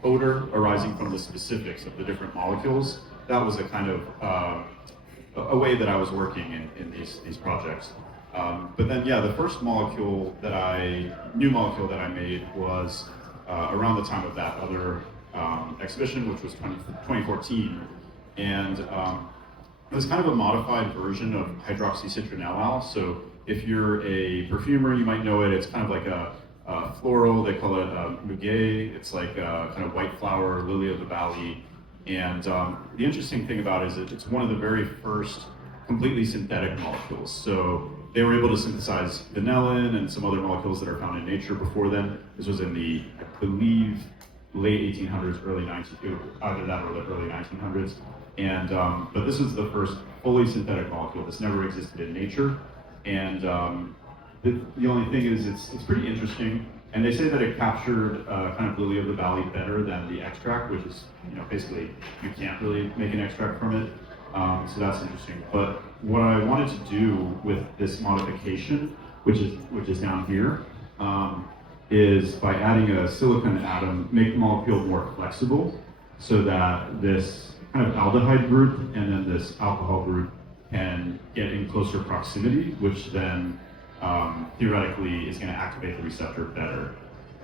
odor arising from the specifics of the different molecules. That was a kind of a way that I was working in these projects. But then, yeah, the first new molecule that I made was around the time of that other exhibition, which was 2014. And it was kind of a modified version of hydroxycitronellal. So if you're a perfumer, you might know it. It's kind of like a floral, they call it muguet. It's like a kind of white flower, lily of the valley. And the interesting thing about it is that it's one of the very first completely synthetic molecules. So they were able to synthesize vanillin and some other molecules that are found in nature before then. This was in the, I believe, late 1800s, either that or the early 1900s. And but this is the first fully synthetic molecule that's never existed in nature. And the only thing is, it's pretty interesting. And they say that it captured kind of lily of the valley better than the extract, which is, basically you can't really make an extract from it. So that's interesting. But what I wanted to do with this modification, which is down here, is by adding a silicon atom, make the molecule more flexible, so that this kind of aldehyde group and then this alcohol group can get in closer proximity, which then theoretically is going to activate the receptor better.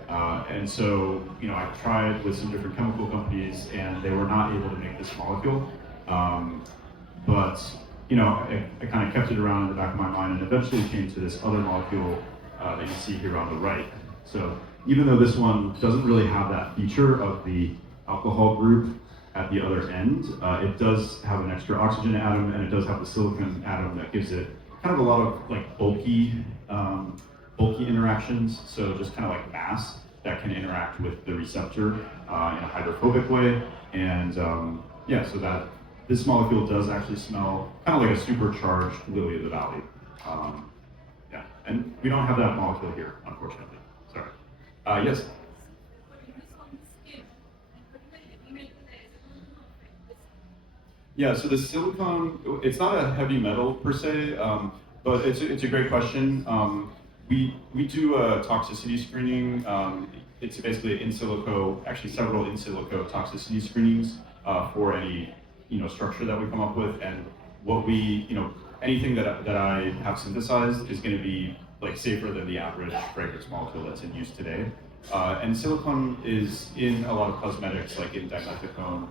And so, I tried with some different chemical companies, and they were not able to make this molecule. But I kind of kept it around in the back of my mind, and eventually came to this other molecule that you see here on the right. So even though this one doesn't really have that feature of the alcohol group at the other end, it does have an extra oxygen atom, and it does have the silicon atom that gives it kind of a lot of like bulky interactions. So just kind of like mass that can interact with the receptor in a hydrophobic way. And yeah, so that this molecule does actually smell kind of like a supercharged lily of the valley. Yeah, and we don't have that molecule here, unfortunately. Sorry. Yes? Yeah, so the silicon, it's not a heavy metal per se, but it's a great question. We do a toxicity screening. It's basically in silico, actually several in silico toxicity screenings for any structure that we come up with, and what we anything that I have synthesized is going to be like safer than the average fragrance molecule that's in use today. And silicone is in a lot of cosmetics, like in dimethicone.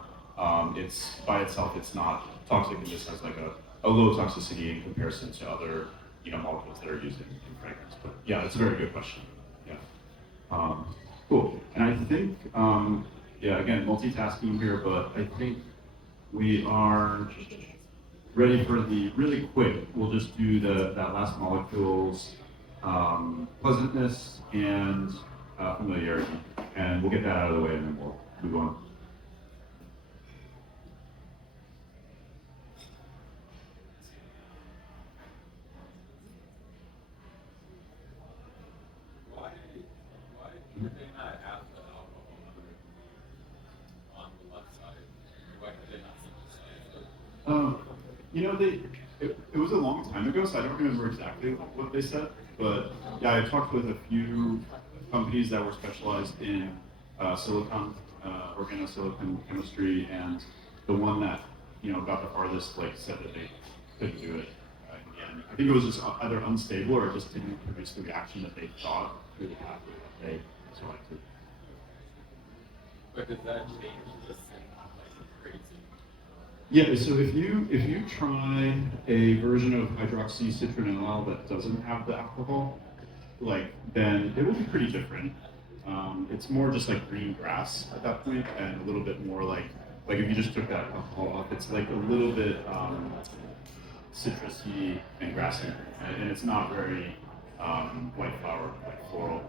It's by itself, it's not toxic. It just has like a low toxicity in comparison to other molecules that are used in fragrance. But yeah, that's a very good question. Yeah. Cool. And I think yeah, again, multitasking here, but I think we are ready for the really quick. We'll just do that last molecule's pleasantness and familiarity, and we'll get that out of the way, and then we'll move on. Why did they not have the alcohol on the left side? Why did they not synthesize it? It was a long time ago, so I don't remember exactly what they said. But yeah, I talked with a few companies that were specialized in silicon, organosilicon chemistry, and the one that got the farthest said that they couldn't do it again. I think it was just either unstable or it just didn't produce the reaction that they thought it would have that they selected. But does that change the scent crazy? Yeah, so if you try a version of hydroxycitronellal that doesn't have the alcohol, then it will be pretty different. It's more just like green grass at that point, and a little bit more like if you just took that alcohol off, it's like a little bit citrusy and grassy, and it's not very white flower, like floral.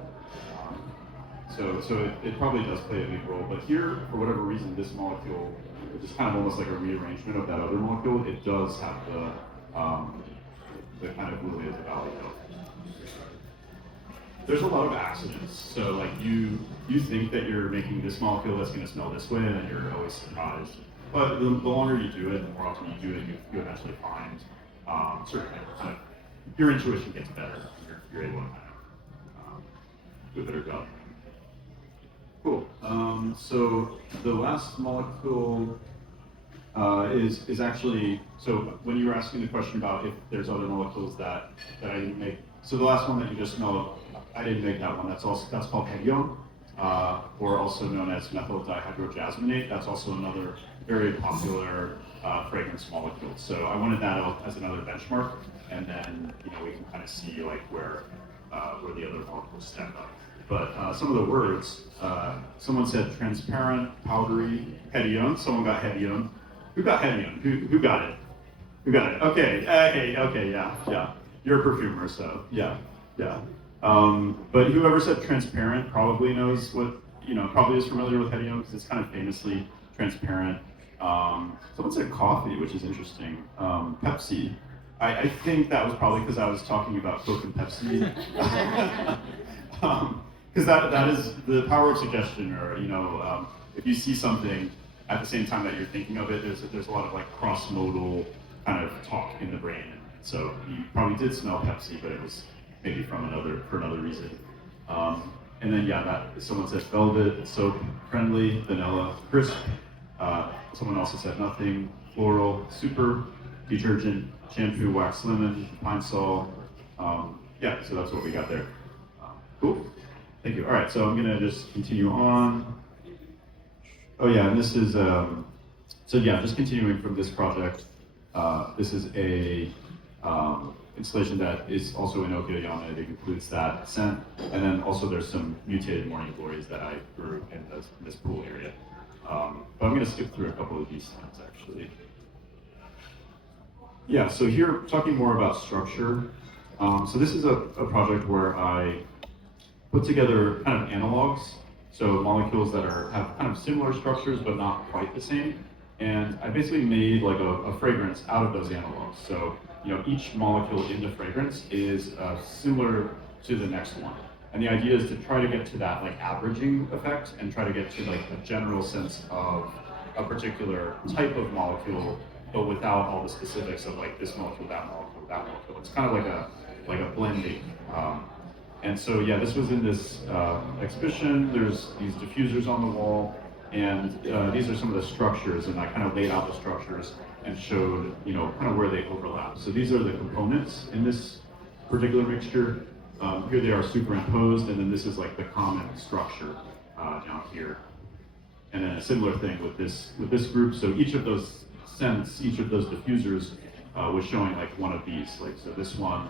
So it probably does play a big role. But here, for whatever reason, this molecule, which is kind of almost like a rearrangement of that other molecule, it does have the kind of lily of the valley note. There's a lot of accidents. So you think that you're making this molecule that's going to smell this way, and then you're always surprised. But the longer you do it, the more often you do it, you eventually find certain kind of your intuition gets better. You're able to kind of do a better job. Cool. So the last molecule is actually, so when you were asking the question about if there's other molecules that I didn't make, so the last one that you just smelled, I didn't make that one. That's called hedione, or also known as methyl dihydrojasminate. That's also another very popular fragrance molecule. So I wanted that out as another benchmark, and then we can kind of see like where the other molecules stack up. But some of the words, someone said transparent, powdery, hedione. Someone got hedione. Who got hedione? Who got it? Who got it? Okay, okay, yeah. You're a perfumer, so yeah. But whoever said transparent probably knows what, probably is familiar with hedione because it's kind of famously transparent. Someone said coffee, which is interesting. Pepsi. I think that was probably because I was talking about Coke and Pepsi. Because that is the power of suggestion, or if you see something at the same time that you're thinking of it, there's a lot of like cross-modal kind of talk in the brain. So you probably did smell Pepsi, but it was maybe for another reason. And then someone said velvet, soap, friendly, vanilla, crisp. Someone also said nothing, floral, super, detergent, shampoo, wax lemon, pine sol. So that's what we got there. Cool. Thank you. All right, so I'm gonna just continue on. Oh yeah, and this is, just continuing from this project. This is a installation that is also in Okayama. It includes that scent, and then also there's some mutated morning glories that I grew in this pool area. But I'm gonna skip through a couple of these scents actually. Yeah, so here, talking more about structure. So this is a project where I put together kind of analogs, so molecules that have kind of similar structures but not quite the same. And I basically made like a fragrance out of those analogs. So each molecule in the fragrance is similar to the next one. And the idea is to try to get to that like averaging effect and try to get to like a general sense of a particular type of molecule, but without all the specifics of like this molecule, that molecule, that molecule. It's kind of like a blending. And so this was in this exhibition. There's these diffusers on the wall, and these are some of the structures, and I kind of laid out the structures and showed kind of where they overlap. So these are the components in this particular mixture. Here they are superimposed, and then this is like the common structure down here. And then a similar thing with this group. So each of those scents, each of those diffusers was showing like one of these. Like so this one,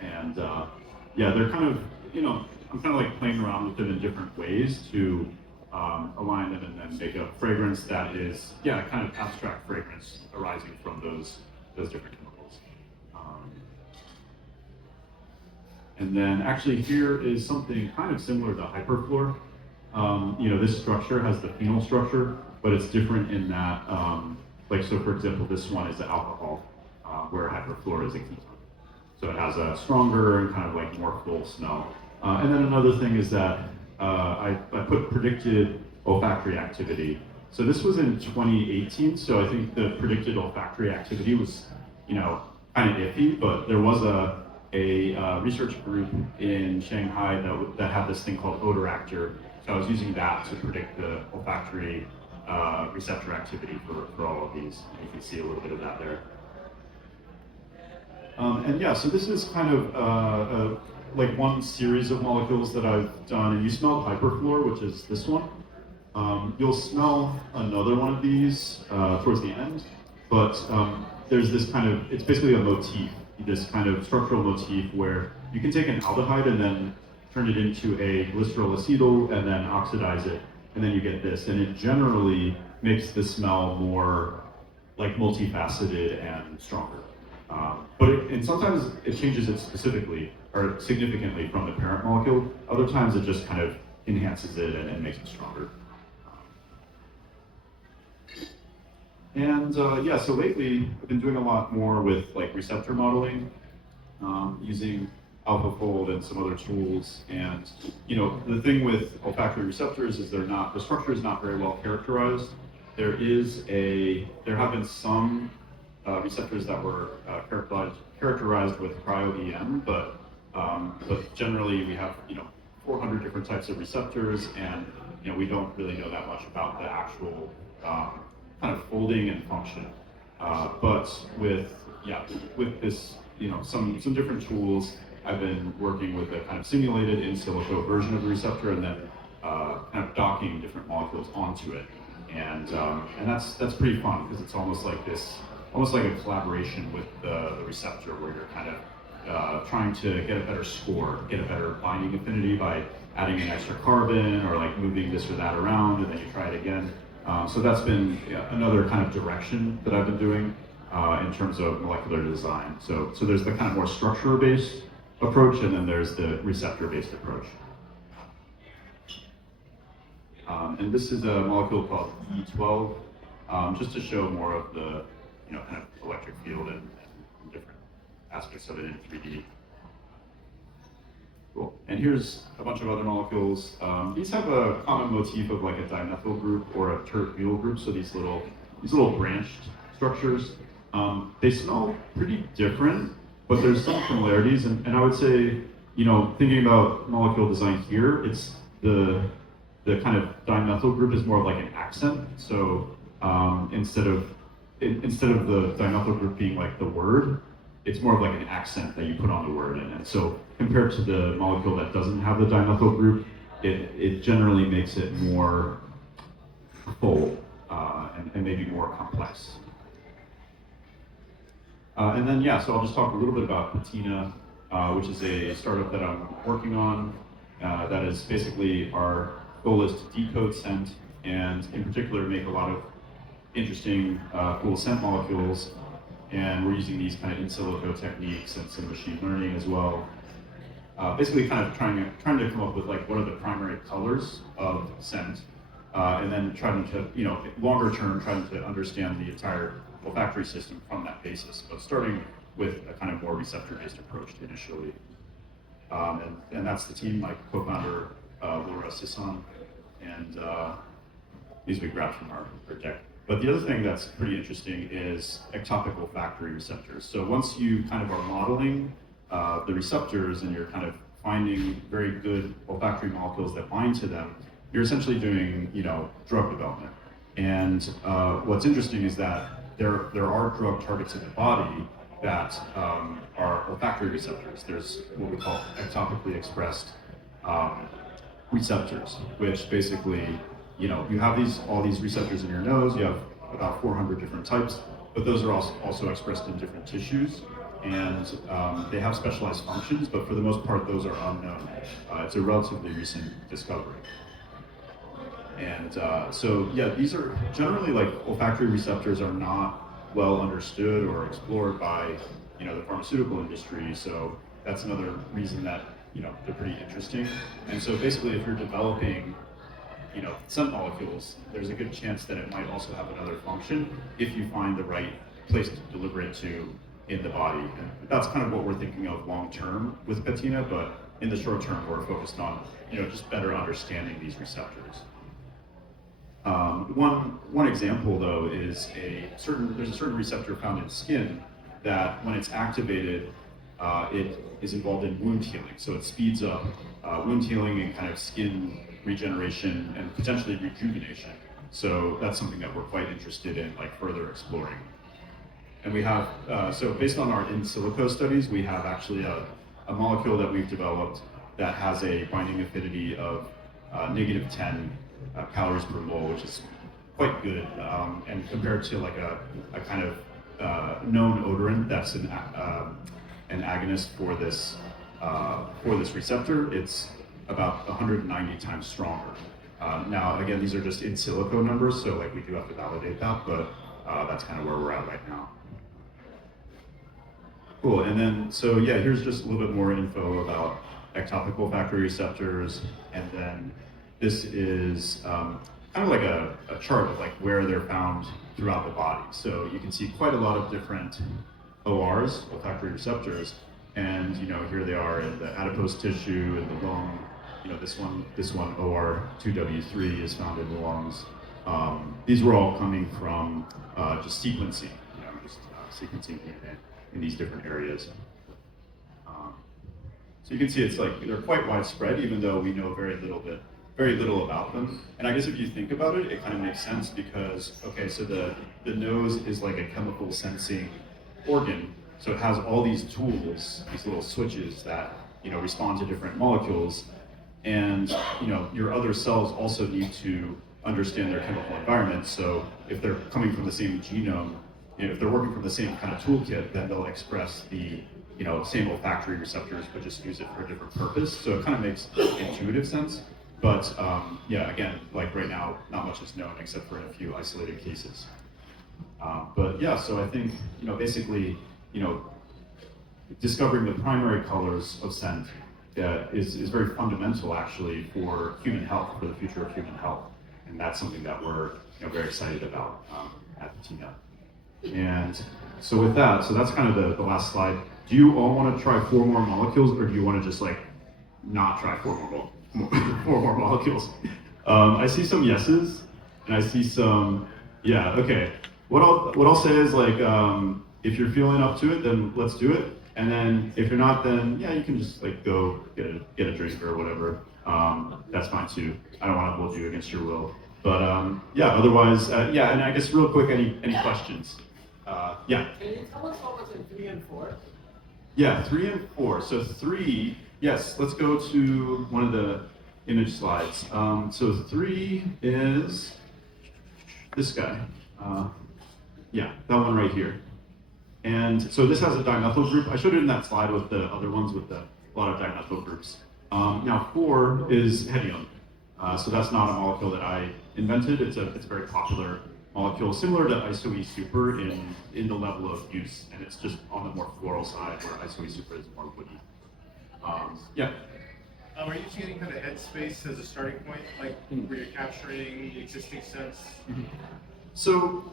and they're kind of I'm kind of like playing around with them in different ways to align them and then make a fragrance that is kind of abstract fragrance arising from those different chemicals. And then actually here is something kind of similar to hyperfluor. This structure has the phenol structure, but it's different in that, so for example, this one is the alcohol, where hyperfluor is a ketone. So it has a stronger and kind of like more full smell. And then another thing is that I put predicted olfactory activity. So this was in 2018, so I think the predicted olfactory activity was, kind of iffy, but there was a research group in Shanghai that had this thing called odor actor. So I was using that to predict the olfactory receptor activity for all of these. You can see a little bit of that there. So this is kind of like one series of molecules that I've done, and you smelled hyperfluor, which is this one. You'll smell another one of these towards the end, but there's this kind of, it's basically a motif, this kind of structural motif where you can take an aldehyde and then turn it into a glycerol acetyl and then oxidize it, and then you get this, and it generally makes the smell more like multifaceted and stronger. And sometimes it changes it specifically or significantly from the parent molecule. Other times it just kind of enhances it and makes it stronger. So lately I've been doing a lot more with like receptor modeling, using AlphaFold and some other tools. And the thing with olfactory receptors is the structure is not very well characterized. There have been some receptors that were characterized with cryo-EM, but generally we have 400 different types of receptors, and we don't really know that much about the actual kind of folding and function. But with this, some different tools, I've been working with a kind of simulated in silico version of the receptor, and then kind of docking different molecules onto it, and that's pretty fun because it's almost like a collaboration with the receptor, where you're kind of trying to get a better score, get a better binding affinity by adding an extra carbon or like moving this or that around, and then you try it again. So that's been another kind of direction that I've been doing in terms of molecular design. So there's the kind of more structure-based approach, and then there's the receptor-based approach. And this is a molecule called E12, just to show more of the kind of electric field and different aspects of it in 3D. Cool. And here's a bunch of other molecules. These have a common motif of like a dimethyl group or a terphenyl group. So these little branched structures. They smell pretty different, but there's some similarities. And I would say, thinking about molecule design here, it's the kind of dimethyl group is more of like an accent. So instead of the dimethyl group being like the word, it's more of like an accent that you put on the word. And so compared to the molecule that doesn't have the dimethyl group, it generally makes it more full and maybe more complex. And then, so I'll just talk a little bit about Patina, which is a startup that I'm working on. That is basically our goal is to decode scent, and in particular make a lot of interesting, cool scent molecules. And we're using these kind of in silico techniques and some machine learning as well. Basically, kind of trying to come up with like what are the primary colors of scent, and then trying to longer term trying to understand the entire olfactory system from that basis. But starting with a kind of more receptor-based approach initially, and that's the team. My co-founder Laura Sisson, and these we grabbed from our deck. But the other thing that's pretty interesting is ectopic olfactory receptors. So once you kind of are modeling the receptors and you're kind of finding very good olfactory molecules that bind to them, you're essentially doing drug development. And what's interesting is that there are drug targets in the body that are olfactory receptors. There's what we call ectopically expressed receptors, which basically you have all these receptors in your nose. You have about 400 different types, but those are also expressed in different tissues, and they have specialized functions, but for the most part, those are unknown. It's a relatively recent discovery. And these are generally like olfactory receptors are not well understood or explored by the pharmaceutical industry. So that's another reason that they're pretty interesting. And so basically, if you're developing scent molecules, there's a good chance that it might also have another function if you find the right place to deliver it to in the body. And that's kind of what we're thinking of long term with Patina, but in the short term, we're focused on just better understanding these receptors. One example though is there's a certain receptor found in skin that when it's activated, it is involved in wound healing. So it speeds up wound healing and kind of skin regeneration and potentially rejuvenation. So that's something that we're quite interested in, like further exploring. And we have, so based on our in silico studies, we have actually a molecule that we've developed that has a binding affinity of -10 calories per mole, which is quite good. And compared to like a kind of known odorant that's an agonist for this receptor, it's about 190 times stronger. Now, again, these are just in silico numbers, so like we do have to validate that, but that's kind of where we're at right now. Cool, and then, so yeah, here's just a little bit more info about ectopic olfactory receptors, and then this is kind of like a chart of like where they're found throughout the body. So you can see quite a lot of different ORs, olfactory receptors, and here they are in the adipose tissue, in the lung. This one OR2W3 is found in the lungs. These were all coming from just sequencing, sequencing DNA in these different areas. So you can see it's like they're quite widespread, even though we know very little about them. And I guess if you think about it, it kind of makes sense because, okay, so the nose is like a chemical sensing organ. So it has all these tools, these little switches that, respond to different molecules. And, your other cells also need to understand their chemical environment. So if they're coming from the same genome, if they're working from the same kind of toolkit, then they'll express the same olfactory receptors, but just use it for a different purpose. So it kind of makes intuitive sense. But yeah, again, like right now, not much is known except for in a few isolated cases. But yeah, so I think, basically, discovering the primary colors of scent is very fundamental actually for human health, for the future of human health. And that's something that we're very excited about at Patina. And so with that, so that's kind of the last slide. Do you all want to try 4 more molecules, or do you want to just like not try 4 more molecules? I see some yeses, and I see some, yeah, okay. What I'll say is like, if you're feeling up to it, then let's do it. And then if you're not, then yeah, you can just like go get a drink or whatever. That's fine too. I don't want to hold you against your will. But yeah, otherwise, yeah. And I guess real quick, any questions? Yeah. Can you tell us what was in 3 and 4? Yeah, 3 and 4. So 3, yes. Let's go to one of the image slides. So 3 is this guy. Yeah, that one right here. And so this has a dimethyl group. I showed it in that slide with the other ones with a lot of dimethyl groups. Now 4 is hedione. So that's not a molecule that I invented. It's a very popular molecule, similar to isoe super in the level of use, and it's just on the more floral side where isoe super is more woody. Yeah. Are you using any kind of headspace as a starting point, like where you're capturing the existing scents? So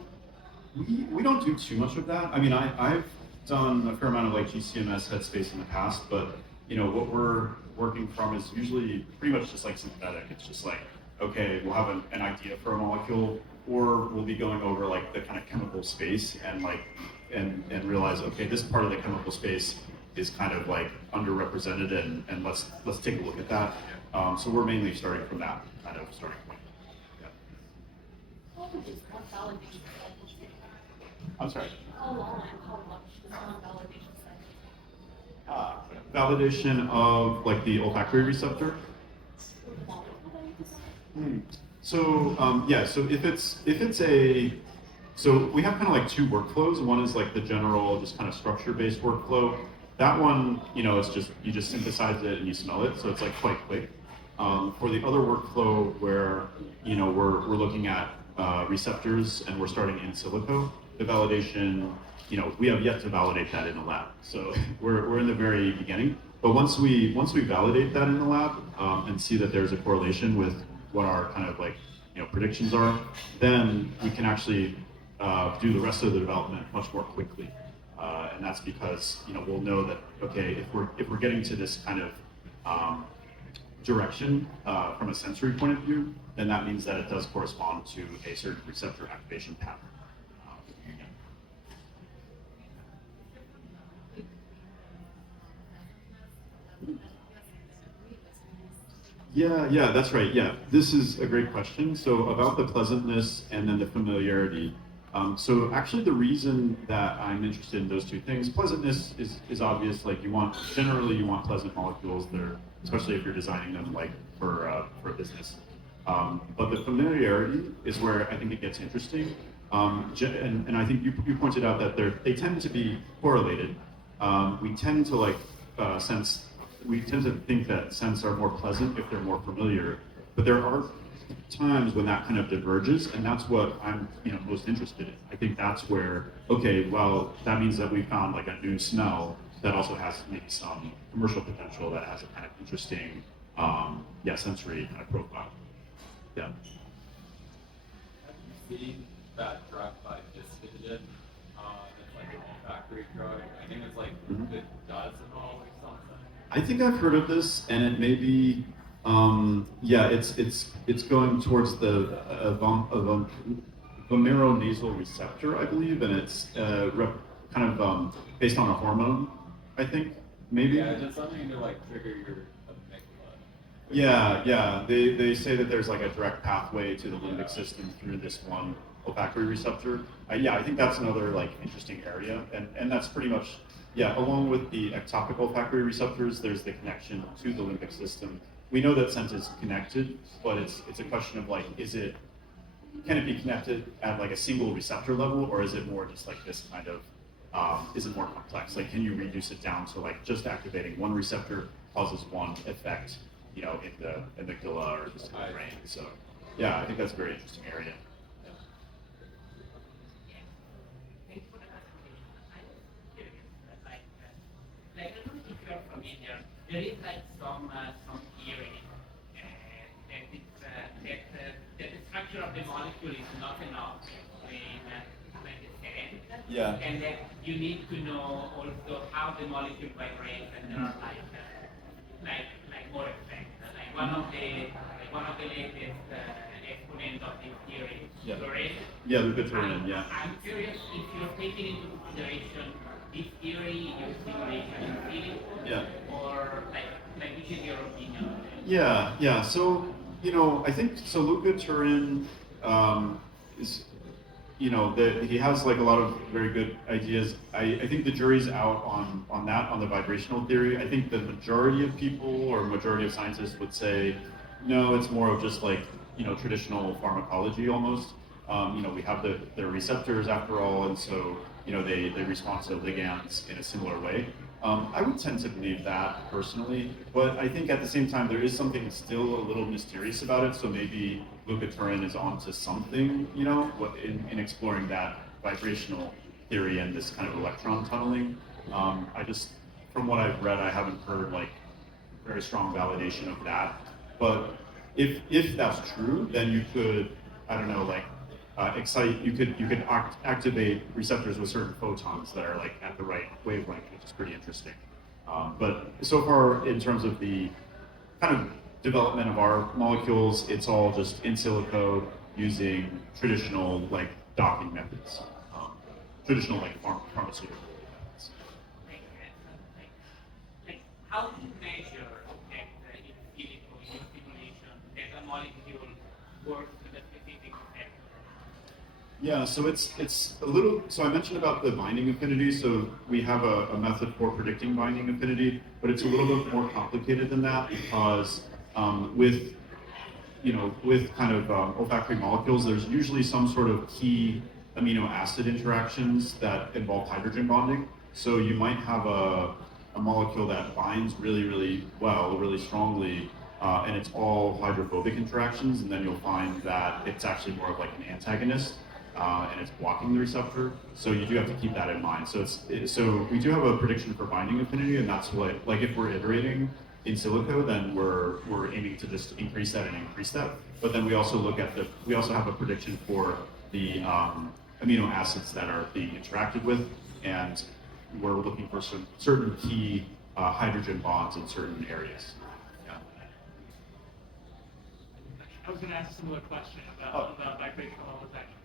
we don't do too much of that. I mean, I've done a fair amount of like GCMS headspace in the past, but what we're working from is usually pretty much just like synthetic. It's just like, okay, we'll have an idea for a molecule, or we'll be going over like the kind of chemical space and like and realize, okay, this part of the chemical space is kind of like underrepresented, and let's take a look at that. So we're mainly starting from that kind of starting point. Yeah. I'm sorry. Validation of like the olfactory receptor. So yeah, so if it's a, so we have kind of like 2 workflows. One is like the general, just kind of structure-based workflow. That one, it's just, you just synthesize it and you smell it, so it's like quite quick. For the other workflow where, we're looking at receptors and we're starting in silico, the validation, we have yet to validate that in the lab. So we're in the very beginning. But once we validate that in the lab and see that there's a correlation with what our kind of like predictions are, then we can actually do the rest of the development much more quickly. And that's because we'll know that, okay, if we're getting to this kind of direction from a sensory point of view, then that means that it does correspond to a certain receptor activation pattern. Yeah, that's right. Yeah, this is a great question. So about the pleasantness and then the familiarity. So actually the reason that I'm interested in those 2 things, pleasantness is obvious. Like generally you want pleasant molecules there, especially if you're designing them like for a business. But the familiarity is where I think it gets interesting. And I think you pointed out that they tend to be correlated. We tend to we tend to think that scents are more pleasant if they're more familiar, but there are times when that kind of diverges, and that's what I'm most interested in. I think that's where, okay, well, that means that we found like a new smell that also has maybe some commercial potential, that has a kind of interesting, sensory kind of profile. Yeah. Have you seen that drug by DeSciNYC? It's like an olfactory drug. I think it's like the Dazimol or something. I think I've heard of this, and it may be, it's going towards the vomeronasal receptor, I believe, and it's kind of based on a hormone, I think. maybe. Yeah, just something to like trigger your amygdala. Yeah. They say that there's like a direct pathway to the limbic system through this one olfactory receptor. Yeah, I think that's another like interesting area, and that's pretty much, yeah, along with the ectopic olfactory receptors, there's the connection to the limbic system. We know that scent is connected, but it's a question of like, can it be connected at like a single receptor level, or is it more just like this kind of, is it more complex? Like, can you reduce it down to like just activating one receptor causes one effect, in the amygdala or the brain? So, yeah, I think that's a very interesting area. Like, I don't know if you're familiar, there is like some theory that the structure of the molecule is not enough in medicine. Yeah. And that you need to know also how the molecule vibrates, and there are like more effects. Like one of the latest exponents of this theory, Yeah. fluorescence. Yeah, Lupitorin, yeah. I'm curious if you're taking into consideration this theory, your simulation in silico, Yeah. or like which is your opinion? Yeah. So, I think so. Luca Turin is, he has like a lot of very good ideas. I think the jury's out on the vibrational theory. I think the majority of people or majority of scientists would say, no, it's more of just like, traditional pharmacology almost. We have the receptors after all, and so, they respond to ligands in a similar way. I would tend to believe that personally, but I think at the same time there is something still a little mysterious about it. So maybe Lupitorin is onto something, in exploring that vibrational theory and this kind of electron tunneling. From what I've read, I haven't heard like very strong validation of that. But if that's true, then you could, I don't know, like you could activate receptors with certain photons that are like at the right wavelength, which is pretty interesting. But so far, in terms of the kind of development of our molecules, it's all just in silico using traditional like docking methods, traditional like pharmaceutical methods. Like, how do you measure that in silico, in your simulation, that a molecule works with a specific receptor? Yeah, so it's a little. So I mentioned about the binding affinity. So we have a method for predicting binding affinity, but it's a little bit more complicated than that because with kind of olfactory molecules, there's usually some sort of key amino acid interactions that involve hydrogen bonding. So you might have a molecule that binds really, really well, really strongly, and it's all hydrophobic interactions, and then you'll find that it's actually more of like an antagonist. And it's blocking the receptor, so you do have to keep that in mind. So we do have a prediction for binding affinity, and that's what, like, if we're iterating in silico, then we're aiming to just increase that and increase that. But then we also have a prediction for the amino acids that are being interacted with, and we're looking for some certain key hydrogen bonds in certain areas. Yeah. I was going to ask a similar question about vibrational olfactory.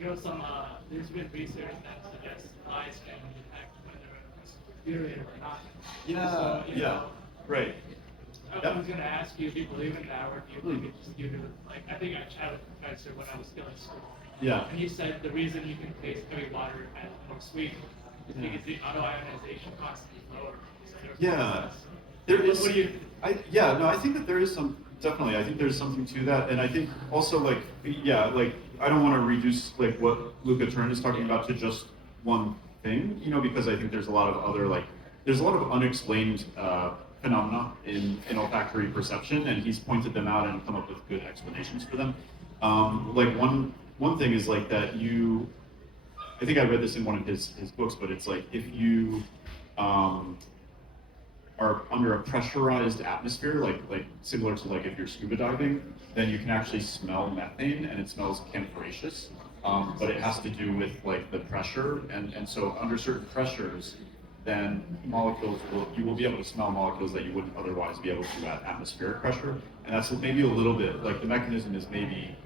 There's been research that suggests lies can detect whether it's superior or not. Right. I was going to ask you if you believe in that, or if you think it's just due to, like, I think I chatted with a professor when I was still in school. Yeah. And he said the reason you can taste heavy water as more sweet is because the autoionization constant is lower. So There is. What do you? I think that there is some. Definitely, I think there's something to that, and I think also like I don't want to reduce like what Luca Turin is talking about to just one thing, because I think there's a lot of other there's a lot of unexplained phenomena in olfactory perception, and he's pointed them out and come up with good explanations for them. Like one thing is like that I think I read this in one of his books, but it's like if you are under a pressurized atmosphere, like similar to like if you're scuba diving, then you can actually smell methane, and it smells camphoraceous. But it has to do with like the pressure, and so under certain pressures, then you will be able to smell molecules that you wouldn't otherwise be able to at atmospheric pressure, and that's maybe a little bit like the mechanism is maybe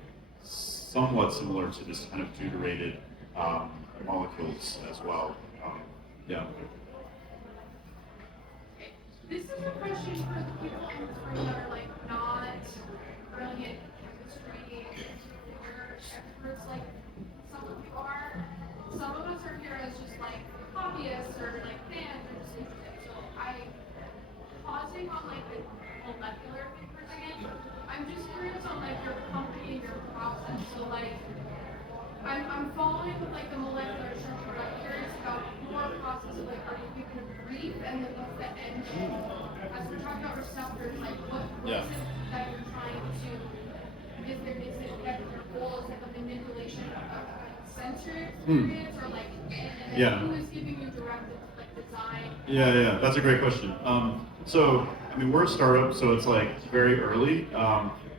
somewhat similar to this kind of deuterated molecules as well. Yeah. This is a question for the people in this room that are like not brilliant chemistry or experts like some of you are. Some of us are here as just like hobbyists or like fans or just interested. So pausing on like the molecular thing for a second. I'm just curious on like your company and your process. So like I'm following with like the molecular structure, but I'm curious about your process of like, are you keeping a brief and then what's the end goal? As we're talking about receptors, like what is it that you're trying to, is it that your goal is like a manipulation of a sensory experience or like, and Yeah. who is giving you directives like design? Yeah, that's a great question. So, I mean, we're a startup, so it's like very early.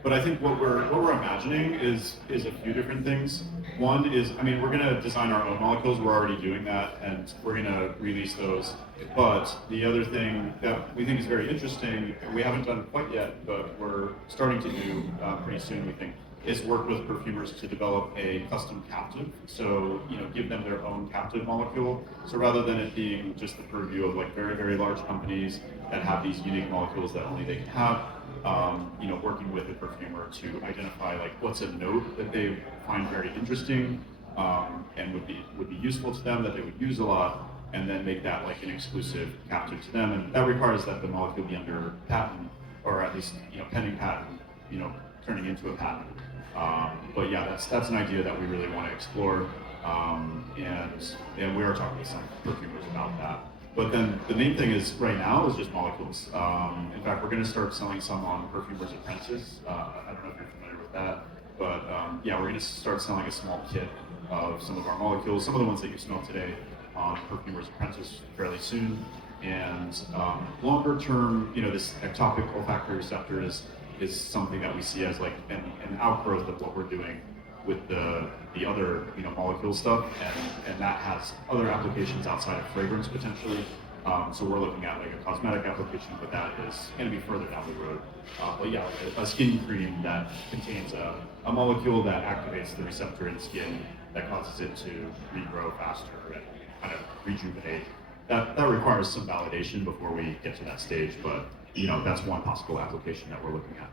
But I think what we're imagining is a few different things. One is, I mean, we're gonna design our own molecules. We're already doing that, and we're gonna release those. But the other thing that we think is very interesting, we haven't done quite yet, but we're starting to do pretty soon, we think, is work with perfumers to develop a custom captive. So, give them their own captive molecule. So rather than it being just the purview of like very, very large companies that have these unique molecules that only they can have, working with the perfumer to identify like what's a note that they find very interesting and would be useful to them, that they would use a lot, and then make that like an exclusive captive to them. And that requires that the molecule be under patent, or at least pending patent, turning into a patent. But yeah, that's an idea that we really want to explore, and we are talking to some perfumers about that. But then the main thing is right now is just molecules. In fact, we're going to start selling some on Perfumer's Apprentice. I don't know if you're familiar with that, but yeah, we're going to start selling a small kit of some of our molecules, some of the ones that you smell today on Perfumer's Apprentice fairly soon. And longer term, this ectopic olfactory receptor is something that we see as like an outgrowth of what we're doing with the other molecule stuff, and that has other applications outside of fragrance potentially. So we're looking at like a cosmetic application, but that is going to be further down the road. But yeah, a skin cream that contains a molecule that activates the receptor in skin that causes it to regrow faster and kind of rejuvenate. That requires some validation before we get to that stage, but that's one possible application that we're looking at.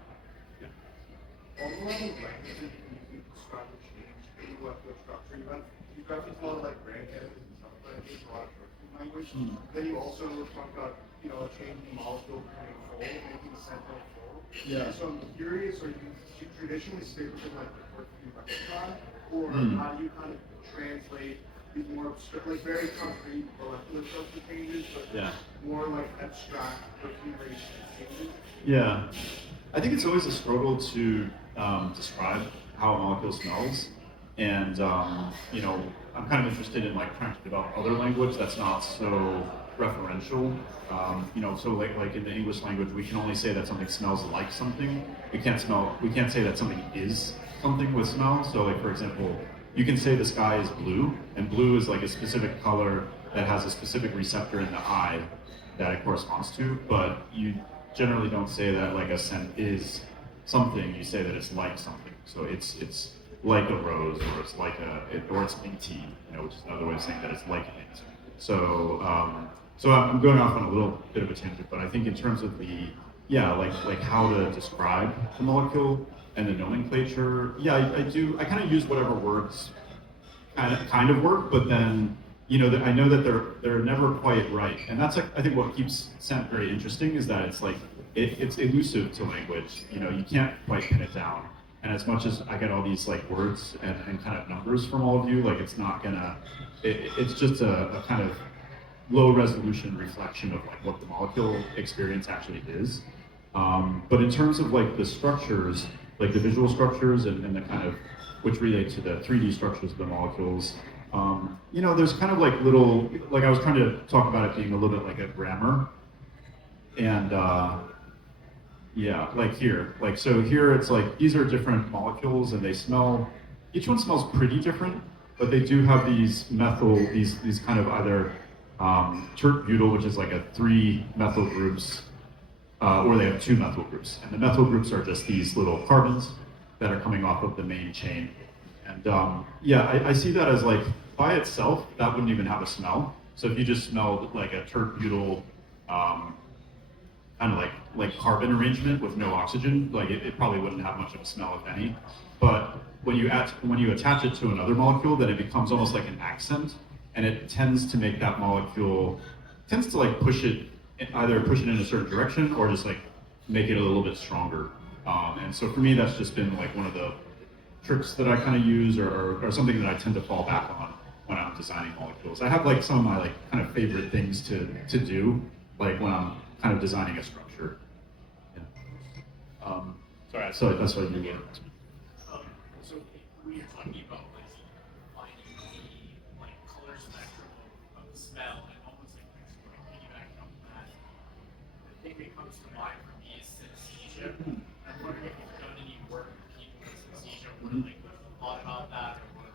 You got a lot of like brand edits and stuff, but I think a lot of perfume language. Then you also talk about, a change in the molecule becoming full, making the scent full. Yeah. So I'm curious, do you traditionally stay within like the perfume repertoire, or how do you kind of translate these more like very concrete molecular structure changes, but more like abstract perfumery changes? Yeah, I think it's always a struggle to describe how a molecule smells. And I'm kind of interested in like trying to develop other language that's not so referential. So like in the English language, we can only say that something smells like something. We can't say that something is something with smell. So like for example, you can say the sky is blue, and blue is like a specific color that has a specific receptor in the eye that it corresponds to. But you generally don't say that like a scent is something. You say that it's like something. So it's like a rose, or it's like or it's minty, which is another way of saying that it's like a mint. So I'm going off on a little bit of a tangent, but I think in terms of like how to describe the molecule and the nomenclature, I kind of use whatever words kind of work, but then I know that they're never quite right, and that's I think what keeps scent very interesting is that it's like it's elusive to language. You can't quite pin it down. And as much as I get all these like words and kind of numbers from all of you, like it's not gonna, it's just a kind of low resolution reflection of like what the molecule experience actually is. But in terms of like the structures, like the visual structures and the kind of, which relate to the 3D structures of the molecules, there's kind of like little, like I was trying to talk about it being a little bit like a grammar. And yeah, like here. Like, so here it's like, these are different molecules and they smell, each one smells pretty different, but they do have these these kind of either tert-butyl, which is like a 3 methyl groups, or they have 2 methyl groups. And the methyl groups are just these little carbons that are coming off of the main chain. And I see that as like, by itself, that wouldn't even have a smell. So if you just smelled like a tert-butyl kind of like carbon arrangement with no oxygen, like it probably wouldn't have much of a smell, if any. But when you attach it to another molecule, then it becomes almost like an accent, and it tends to make that molecule, tends to like either push it in a certain direction or just like make it a little bit stronger. And so for me, that's just been like one of the tricks that I kind of use, or something that I tend to fall back on when I'm designing molecules. I have like some of my like kind of favorite things to do, like when I'm kind of designing a structure. Yeah. Sorry, so that's what you get. So when you're talking about like finding the like color spectrum of the smell and almost like piggybacking off that, the thing that comes to mind for me is synesthesia. I'm wondering if you've done any work with people with synesthesia, or like thought about that, or what?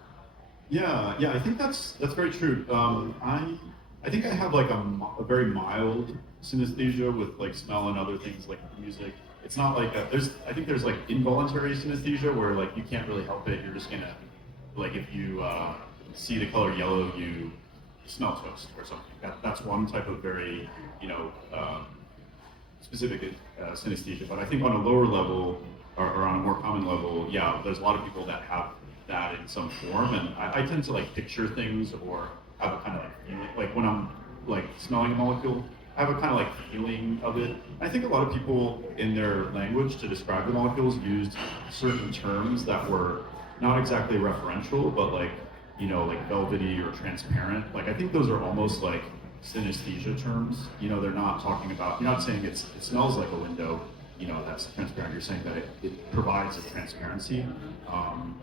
Yeah, I think that's very true. I think I have like a very mild synesthesia with like smell and other things like music. It's not like I think there's like involuntary synesthesia where like you can't really help it. You're just gonna, like if you see the color yellow, you smell toast or something. That's one type of very specific synesthesia. But I think on a lower level or on a more common level, yeah, there's a lot of people that have that in some form, and I tend to like picture things or have a kind of like feeling, like when I'm like smelling a molecule, I have a kind of like feeling of it. I think a lot of people in their language to describe the molecules used certain terms that were not exactly referential, but like, you know, like velvety or transparent. Like I think those are almost like synesthesia terms. You know, they're not talking about, you're not saying it smells like a window, you know, that's transparent. You're saying that it provides a transparency.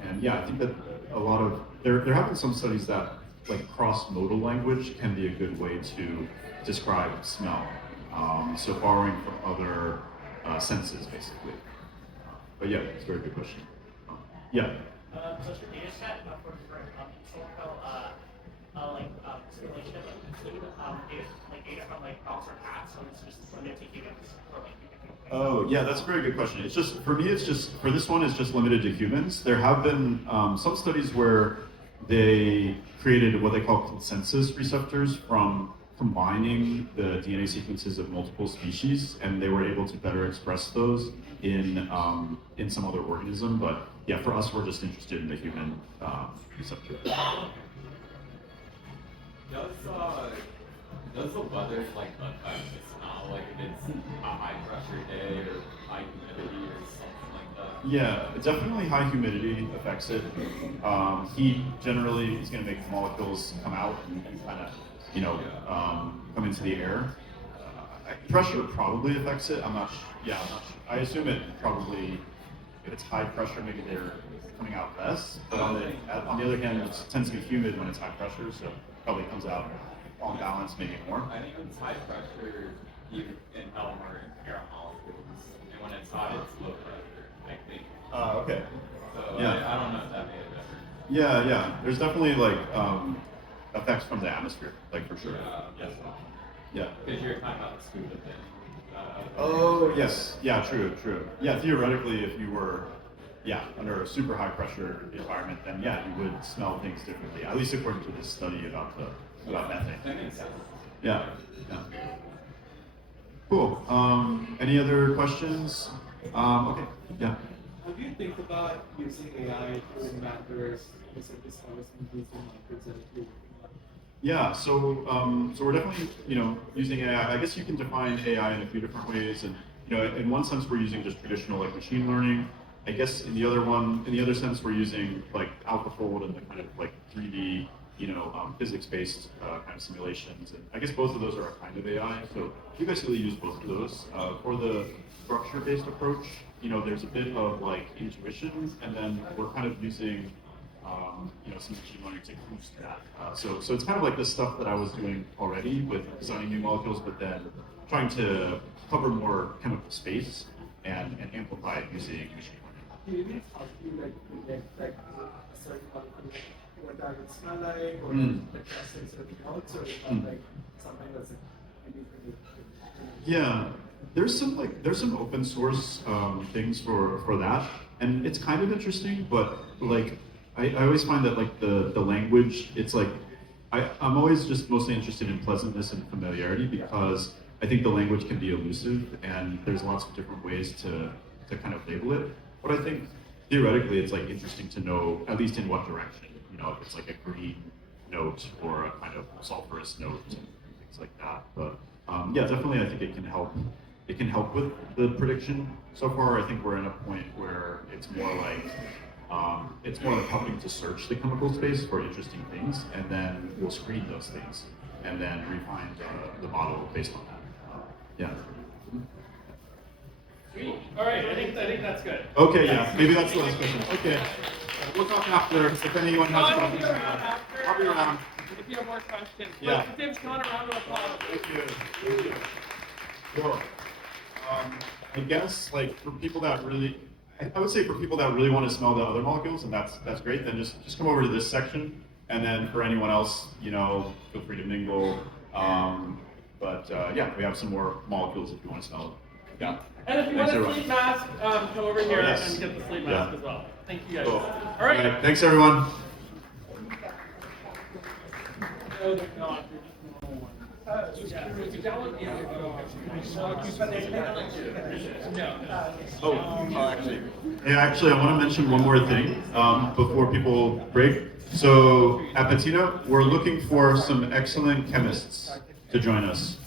And yeah, I think that a lot of, there have been some studies that like cross-modal language can be a good way to describe smell. So borrowing from other senses, basically. But yeah, it's a very good question. Yeah. So your data set for historical simulation of data from like dogs or cats, so it's just limited to humans or like Oh yeah, that's a very good question. It's just for me. It's just for this one. It's just limited to humans. There have been some studies where they created what they call consensus receptors from combining the DNA sequences of multiple species, and they were able to better express those in some other organism. But yeah, for us, we're just interested in the human receptor. Does the weather like affect the smell? Like if it's a high pressure day or high humidity or something like that? Yeah, definitely high humidity affects it. Heat generally is going to make the molecules come out and kind of, you know, come into the air. Pressure probably affects it. I'm not sure. I assume it probably, if it's high pressure, maybe they're coming out less. But on the other hand, it tends to be humid when it's high pressure, so it probably comes out on balance, maybe more. I think when it's high pressure, you can inhale more air molecules, and when it's hot, it's low pressure, I think. Okay. So Yeah. I don't know if that made a difference. Yeah. There's definitely like effects from the atmosphere, like for sure. Yeah. Because you're talking about the scuba thing. Oh yes. Yeah. True. Yeah. Theoretically, if you were, under a super high pressure environment, then yeah, you would smell things differently. At least according to this study about methane. That makes sense. Yeah. Cool. Any other questions? Okay. Yeah. Have you think about using AI to matters specific scholars and using methods that you're working on? Yeah, so we're definitely using AI. I guess you can define AI in a few different ways, and in one sense we're using just traditional like machine learning. I guess in the other sense we're using like AlphaFold and the kind of like 3D physics-based kind of simulations, and I guess both of those are a kind of AI. So we basically use both of those. For the structure-based approach, there's a bit of like intuition, and then we're kind of using some machine learning to boost that. So it's kind of like the stuff that I was doing already with designing new molecules, but then trying to cover more chemical space and amplify it using machine learning. Do you need to predict like a certain molecule, what that would smell like, or like testing certain notes, or is that like something that's maybe pretty? Yeah, there's some open source things for that, and it's kind of interesting, but like I always find that like the language, it's like I'm always just mostly interested in pleasantness and familiarity, because I think the language can be elusive, and there's lots of different ways to kind of label it. But I think theoretically, it's like interesting to know at least in what direction. You know, if it's like a green note or a kind of sulfurous note and things like that. But yeah, definitely, I think it can help. It can help with the prediction. So far, I think we're in a point where it's more like helping to search the chemical space for interesting things, and then we'll screen those things, and then refine the model based on that. Yeah. Sweet. All right, I think that's good. Okay, yeah, maybe that's the last question. Okay, we'll talk after if anyone has questions. I'll be around. If you have more questions, Yeah. let's give Sean a round of applause. Thank you. Thank you. Sure. I guess like for people that really, I would say for people that really want to smell the other molecules, and that's great. Then just come over to this section, and then for anyone else, you know, feel free to mingle. But yeah, we have some more molecules if you want to smell them. Yeah. And if you want Thanks, a sleep mask, come over here yes. and get the sleep Yeah. mask as well. Thank you guys. Cool. All right. Thanks everyone. No, they're not. Actually, I want to mention one more thing before people break. So at Patina, we're looking for some excellent chemists to join us.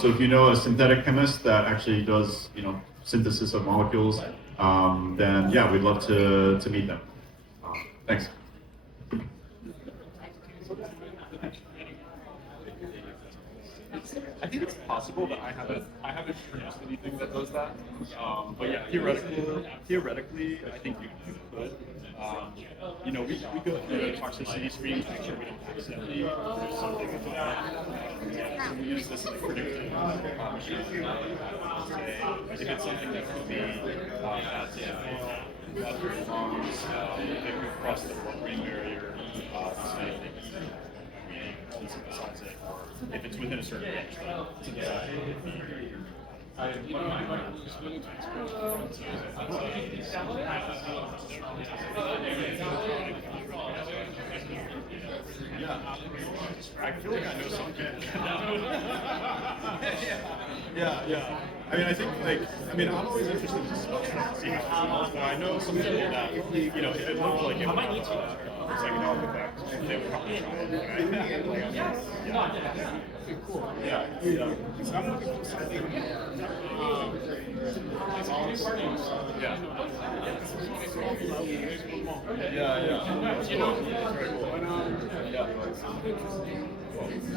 So if you know a synthetic chemist that actually does, you know, synthesis of molecules, then yeah, we'd love to meet them. Thanks. I think it's possible that I haven't produced anything that does that. But yeah, theoretically, I think you could. You know, we go through a toxicity screen to make sure we don't accidentally produce something with that. So we use this like predictive machine learning to say if it's something that could be as long as if it could cross the blood-brain barrier, say we synthesize it, or if it's within a certain range, synthesize it. Yeah, I feel like I know something. Yeah. I mean, I think I'm always interested in see how it smells, but I know some people that, you know, if it looked like it was a psychedelic effect, they would probably try it. Right? Cool. Yeah. So I'm looking for something. Yeah. That's cool. That's very cool.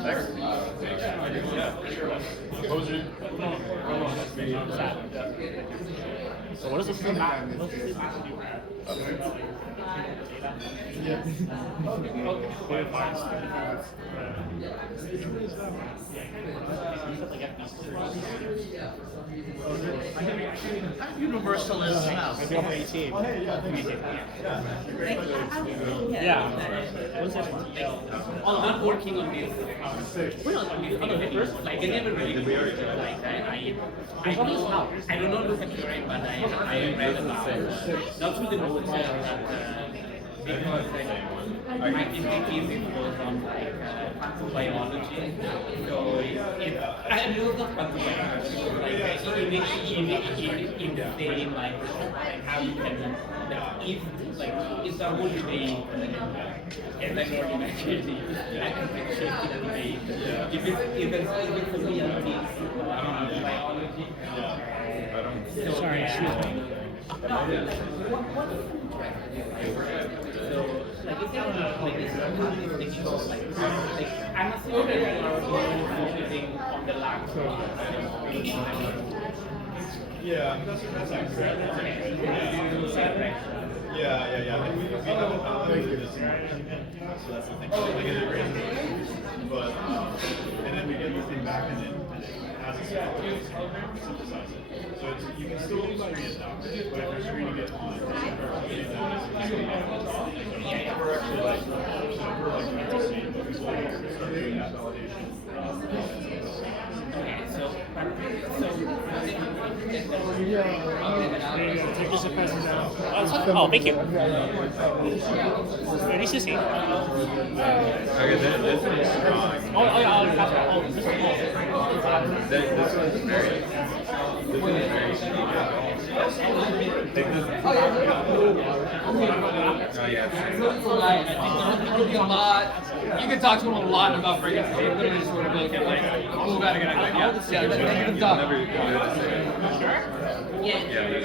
Thanks. Yeah, for sure. Posing. So what does the sleep mask do? Universal as well. I think I'm 18. Yeah. What's this one? Oh, I'm not working on this. We're not on this. Like, I never really worked. Like, I don't know Olfactory, but I read about it. Not through the notes because my thesis was on like pathobiology. So if I know the pathobiology, like in the same like how you can if there would be electronic activity, if it's a real piece biology. Sorry, excuse me. So, like, it's like this, like, I'm assuming that you are focusing on the lab. Yeah, that's accurate. Yeah. And we haven't upgraded this so that's the thing. So we get it raised, but and then we get the thing back and then as a synthesize it. So it's, you can still screen it now, but if you're screening it on we're actually like trying to see what we start doing that validation. Oh, thank you. It's the same. Okay, this is strong. Oh, yeah, I'll pass it. Oh, this one. This one's very. This is very strong. Take this. Oh yeah. It'll be a lot. You can talk to him a lot about bringing it. Literally just sort of like, oh, gotta get it. Yeah, let him talk. Whenever you do it. Yeah.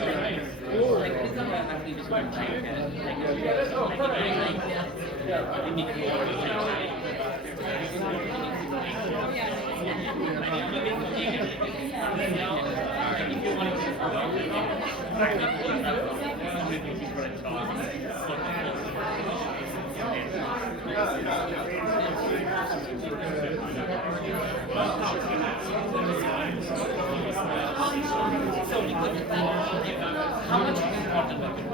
How much is important about the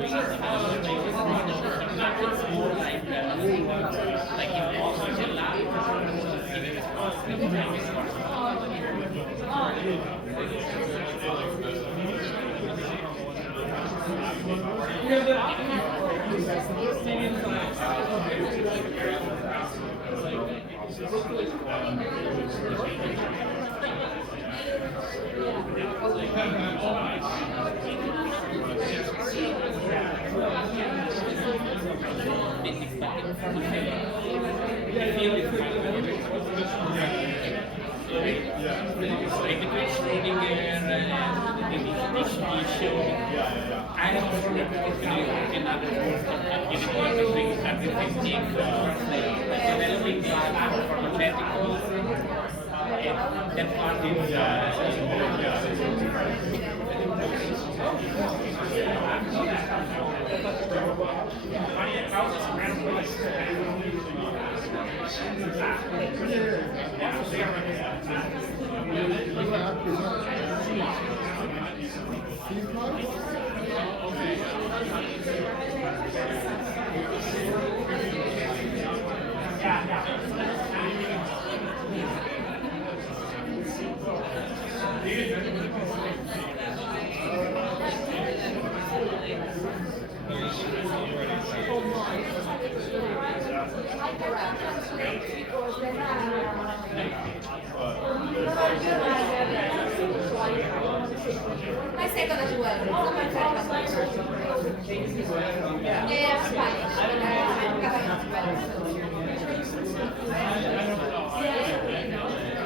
Mas sei quando eu ando, não vai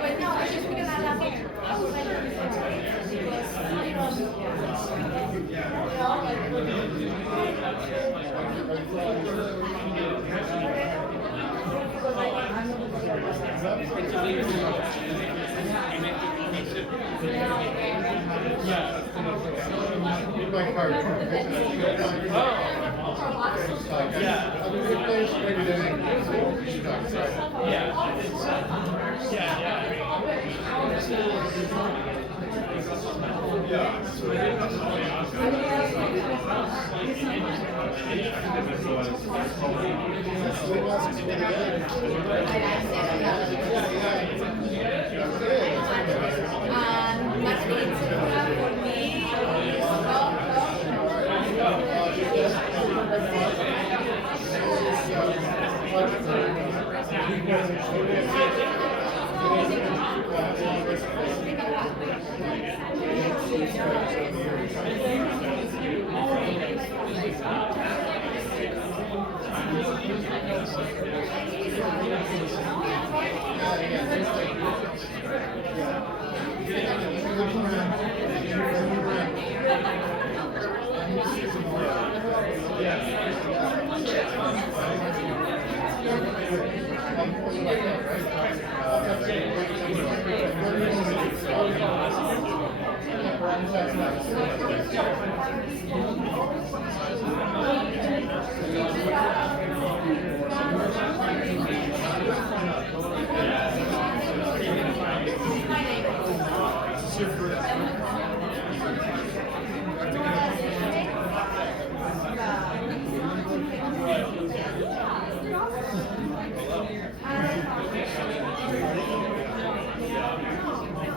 Pues no, ellos quieren hablar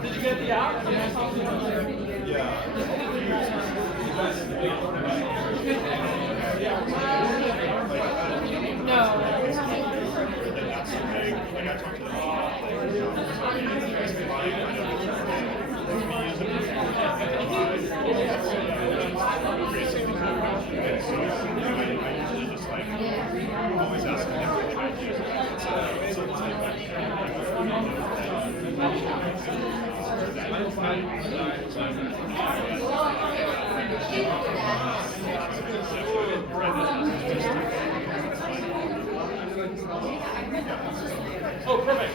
Did you get the app? No. So, I usually just like always ask them if they try to use it. So it's Oh, perfect.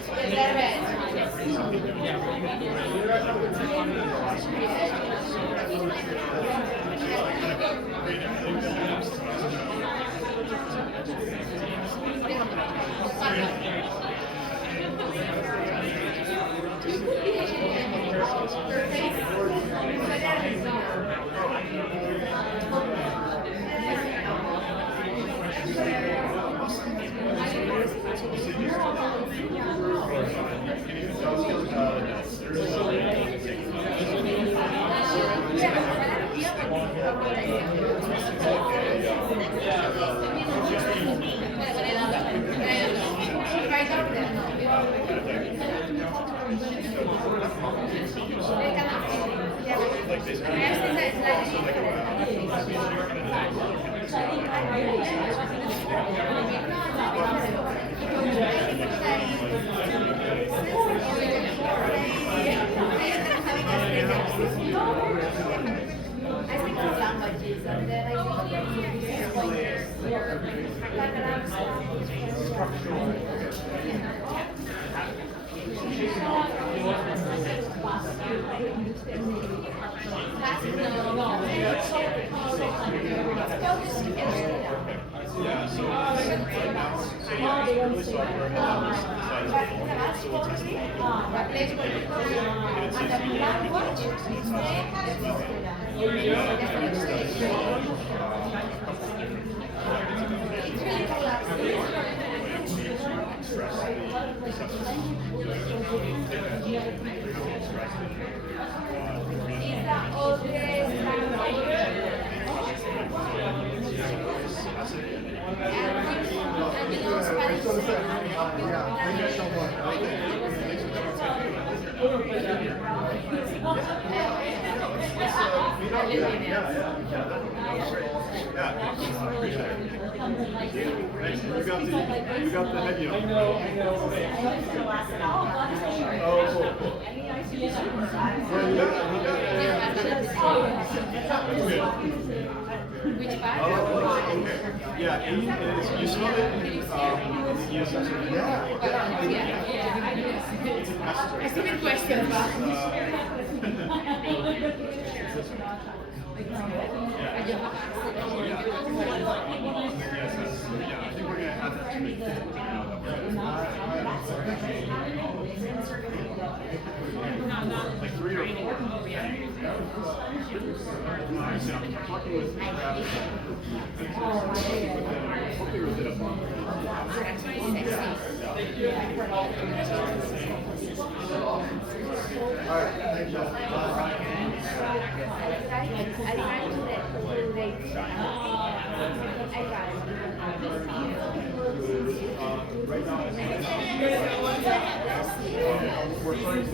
yeah, so right now, so yeah, it's really software analysis inside of the so it's just You got the head, you know. Which part? Yeah, E is, you smell it in the ESS. I still have questions, I think we're going to add that to like 3 or 4. I'm talking with Raspet. Hopefully within a month. Right now, we're trying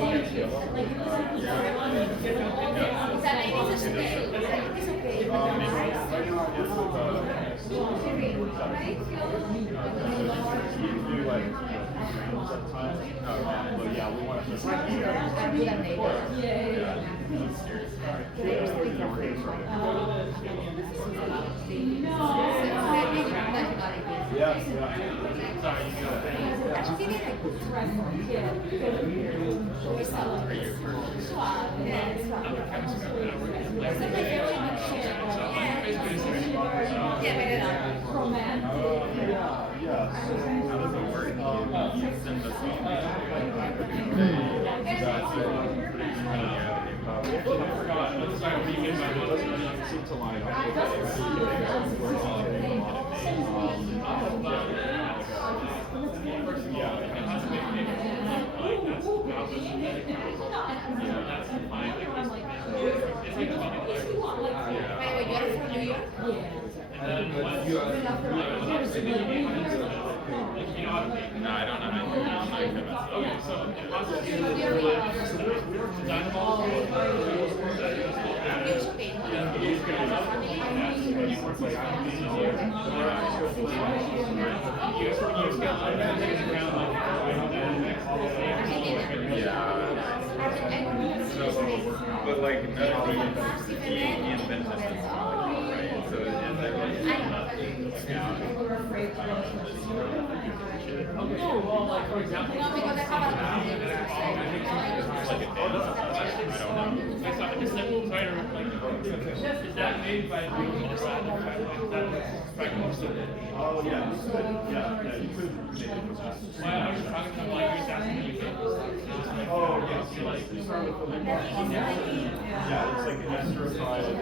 but yeah, we want seem to line up No, I don't know. Okay, so But like medically, he invented this, right? So is that Well, like for example, just like is that made by Oh yeah, you could make it with that. Why are you talking about like Oh yes, you start with the yeah, it's like an esterified.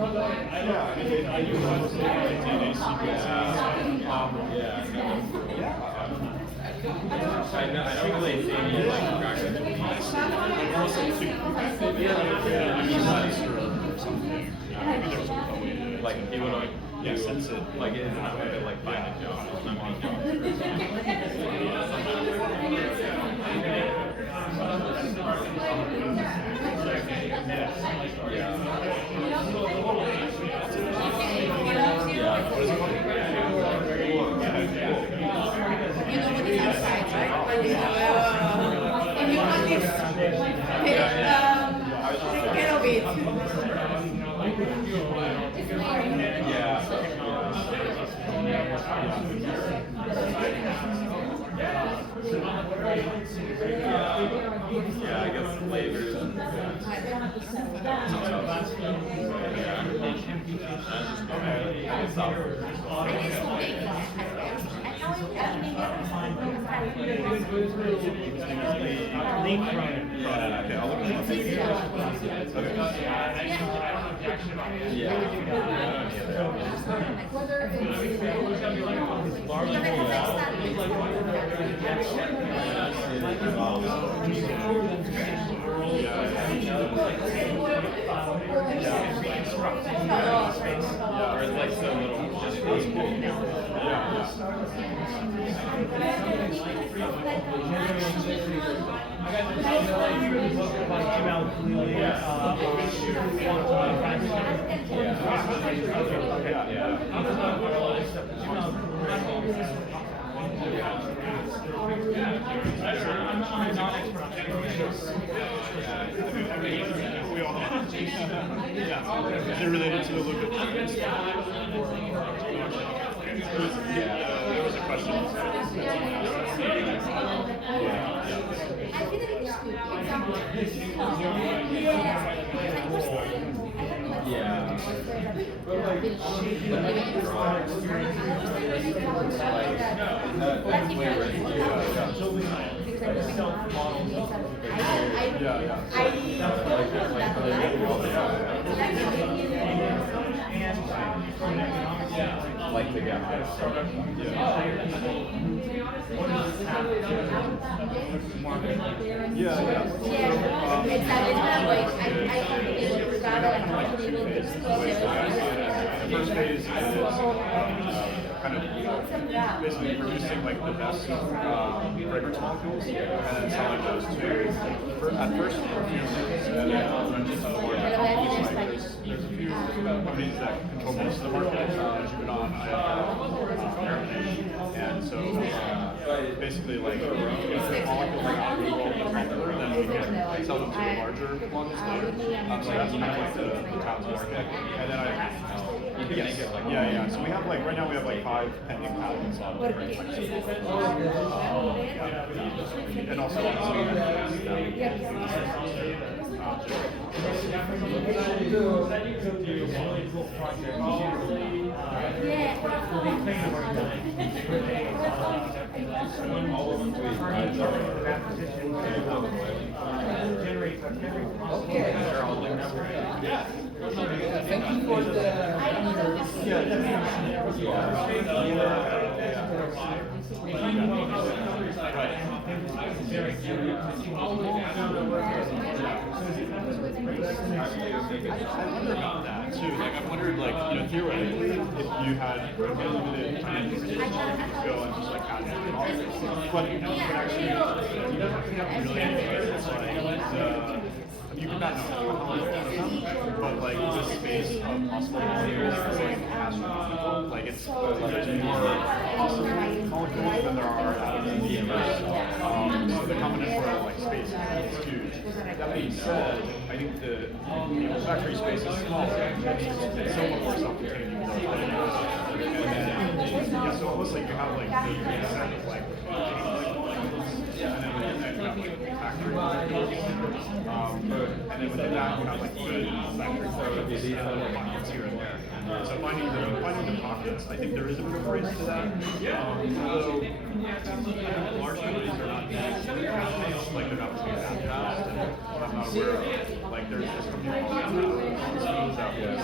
I think I really I don't really see any like like he would like sense it like it's not going to like find a job. It's not going I guess flavors and or it's like so little just they're related to the look of there was a question. like the guy. The first phase is kind of basically producing like the best fragrance molecules and then selling those to at first perfumes and then into the market. There's a few companies that control most of the market. As you've been on, I have and so basically like if the molecules are not really popular, then we can sell them to the larger ones later. So that's kind of like the towns market. And then yeah. So we have like right now we have like 5 pending patents on fragrance. And also Thank you for the. I wonder about that too. Like I wondered, like theoretically, if you had unlimited time to go and just like add it all, but actually, you don't have really. It's like you can not know how much but like the space of muscle molecules is like astronomical. Like it's there's more muscle molecules than there are atoms in the universe. So the combinatorial like space is huge. That being said, I think the olfactory space is small. It's somewhat more self-contained. And then so almost like you have like the set of like and then within that you have like olfactory molecules. And then within that you have like good olfactory molecules and pockets here and there. So finding the pockets, I think there is a bit of a race to that. Although large companies are not like they're not moving that fast, and I'm not aware of like there's this company called that was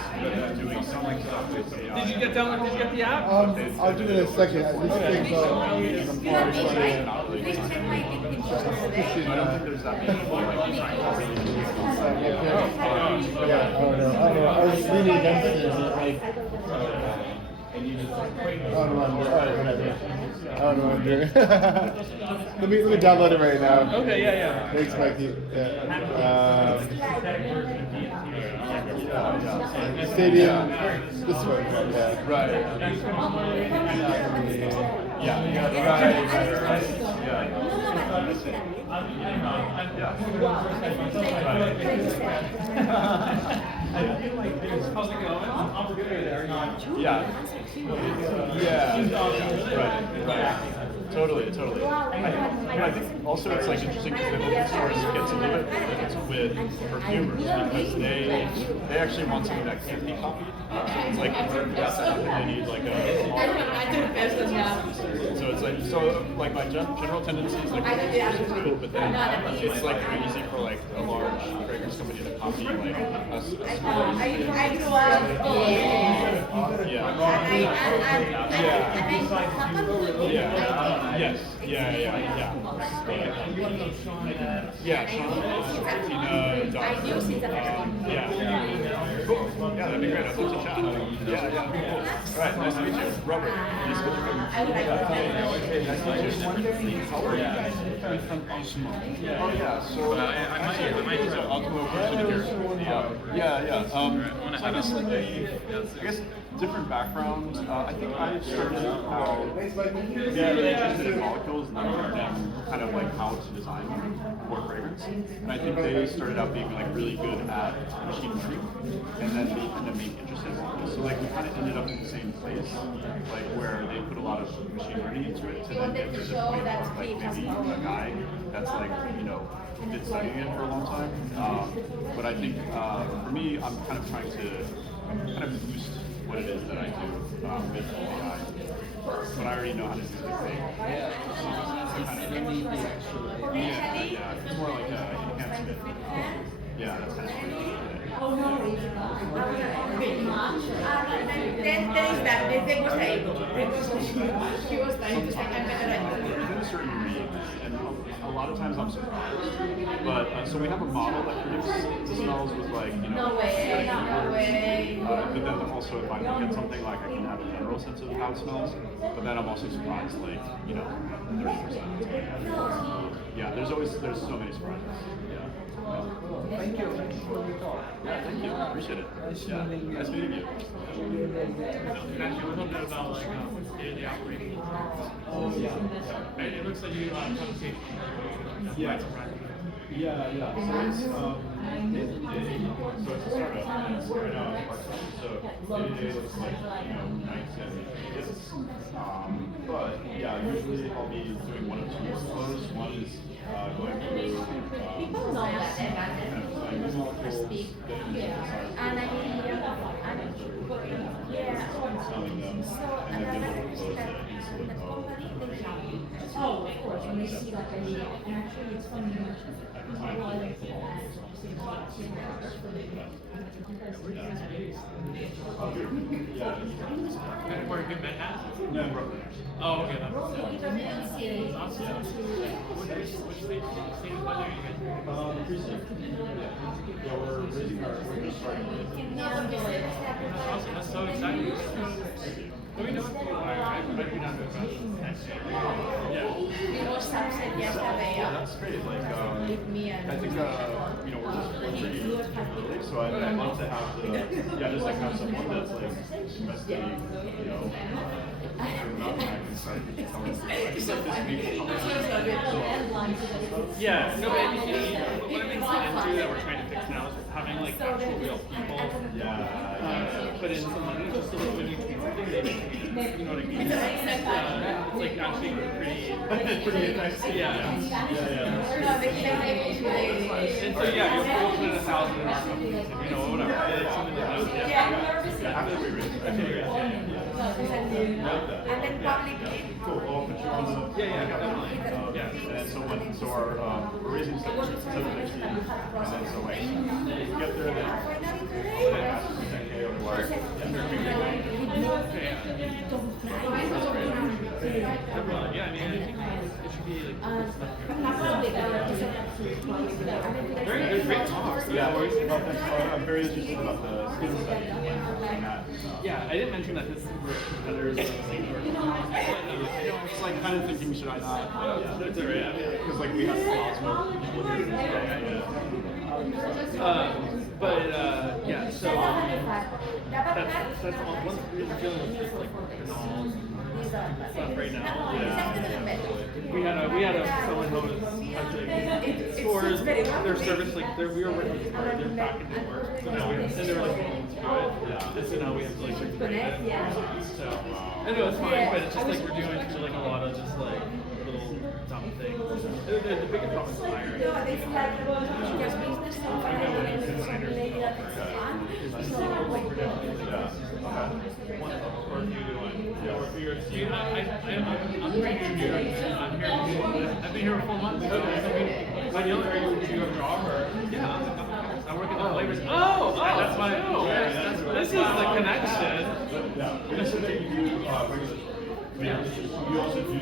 doing something stuff with AI. Did you get down? Did you get the app? I'll do it in a second. I just think I don't think there's that many people like trying to really yeah, I don't know. I was leaning against it. Like, I don't know what I'm doing. let me download it right now. Okay, yeah. Thanks, Mikey. Stadium. This one. Yeah. right. How's it going? Right. Totally. I think also it's like interesting because the open source gets a little bit with perfumers because they actually want something that can't be copied. It's like they need like so it's like my general tendency is like good, but then it's like very easy for like a large fragrance company to copy like us. Yes. Sean, Patina, cool. Yeah, that'd be great. I'd love to chat. Cool. All right, nice to meet you. Robert, nice to meet you. Nice to meet you. How are you guys? From Osmo. Oh, yeah, so I might try. I'll come over to here. I guess different backgrounds. I think I started out being interested in molecules and then kind of like how to design them for fragrance. And I think they started out being like really good at machine learning and then being interested in molecules. So like we kind of ended up in the same place, like where they put a lot of machine learning into it to then get to the point of like maybe a guy that's like, been studying it for a long time. But I think for me, I'm kind of trying to boost what it is that I do with AI. But I already know how to do the thing. It's more like enhancement. That's kind of what Oh no, there is that. They was able. He was trying to say I'm better. Within a certain range, and a lot of times I'm surprised. But so we have a model that predicts the smells with like No way. But then also if I look at something like I can have a general sense of how it smells, but then I'm also surprised like 30%. There's so many surprises. Thank you. Thanks for your talk. Yeah, thank you. Appreciate it. Nice meeting you. Actually, a little bit about like daily operating. It looks like you conversation. So it's a startup. It's right now in part-time. So day-to-day looks like nights and days. But usually I'll be doing one of two workflows. One is going through kind of design molecules get synthesized. And I mean, Selling them, and then get little close to insulin mode. Oh, of course, when they see that they, and actually it's funny, you mentioned that. I like to add something about Where you been at? No, Brooklyn. Oh, okay. That's Yeah, we're raising our, we're just starting with. awesome. That's so exciting. Let me know if you are. I'd be down to about yeah. Yeah, that's great. Like, I think, you know, we're just pretty early, so I'd love to have the, just like have someone that's like investigating, you know, not I can start telling us like this week will come Yeah, no, but what I'm interested into that we're trying to fix now is having like actual real people put in some money just so that when you tweet something, they can tweet it. You know what I mean? It's like actually pretty nice. Yeah. And so yeah, you'll put in 1,000 in our company, you know, whatever. Like something like that. How do we raise it? And then publicly. Cool. Well, put you on the. Definitely. And so when, so our, we're raising 750, and then so like, if we get there, then after 10K otherwise, Yeah, I mean, I think it should be like great talk. Yeah, I'm very interested about the skin study. Yeah, I didn't mention that this is where competitors it's like kind of thinking, should I not? that's alright. Because like we have plasma people here today. Yeah, so that's all. Once we're dealing with this like phenol stuff right now. We had someone who was scores their service like we were working with they're back into work. So now and they were like willing to do it. And so now we have to like integrate it. So I know it's fine, but it's just like we're doing through like a lot of just like little dumb things. The biggest problem is hiring. I'm pretty new. I'm here. I've been here for 4 months. Okay. Do you have a job or? Yeah, I work at the flavors. That's my. This is the connection. Yeah, we also do you also do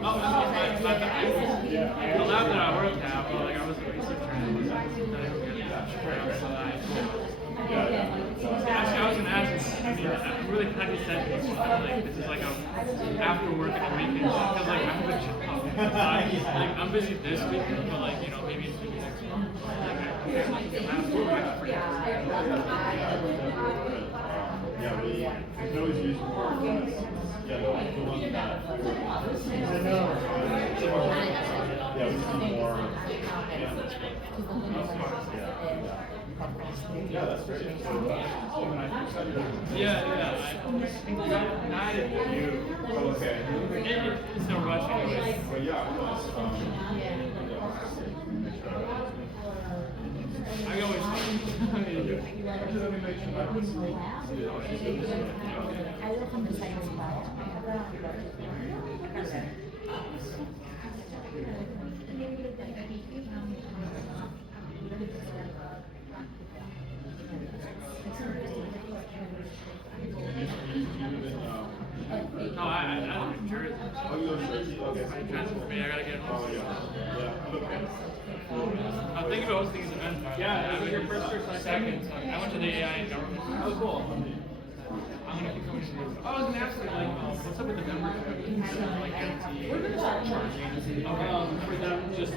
The lab that I worked at, well, like I was a researcher and actually, I was an adjunct. I mean, I'm really happy to say this. Like, this is like a after work at the weekend because like I have a job. Like I'm busy this weekend, but like you know maybe it's maybe next month. Yeah, we can always use more. Yeah, the one that. Yeah, we need more. Yeah, that's great. Yeah. I think united with you. Okay. It's no rush anyways. Well, yeah, I always No, I live in Jersey. Oh, you live in Jersey? Okay. Transfer me, I gotta get home. Oh, yeah. Okay. I'm thinking about hosting an event. Yeah, I was your first or second. I went to the AI and government. Oh, cool. I'm gonna keep coming to this. I was gonna ask you, like, what's up with the membership? Like, we're gonna start charging. Okay. For them, just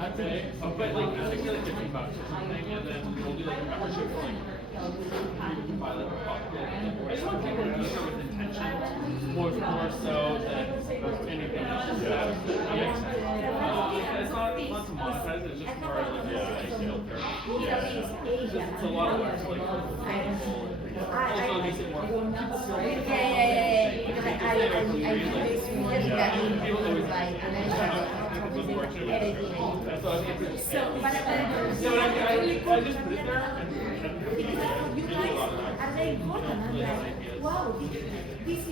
I'd say, but like, I think like $15 or something, and then we'll do like a membership for like. You can buy like a coffee. I just want people to be here with intention, more so than anything else. That makes sense. It's not to monetize it, it's just more like skill therapy. It's a lot of work, so like also it makes it more fun. People always like, like so, but I just put it there. you guys are very important. I'm like, wow, this is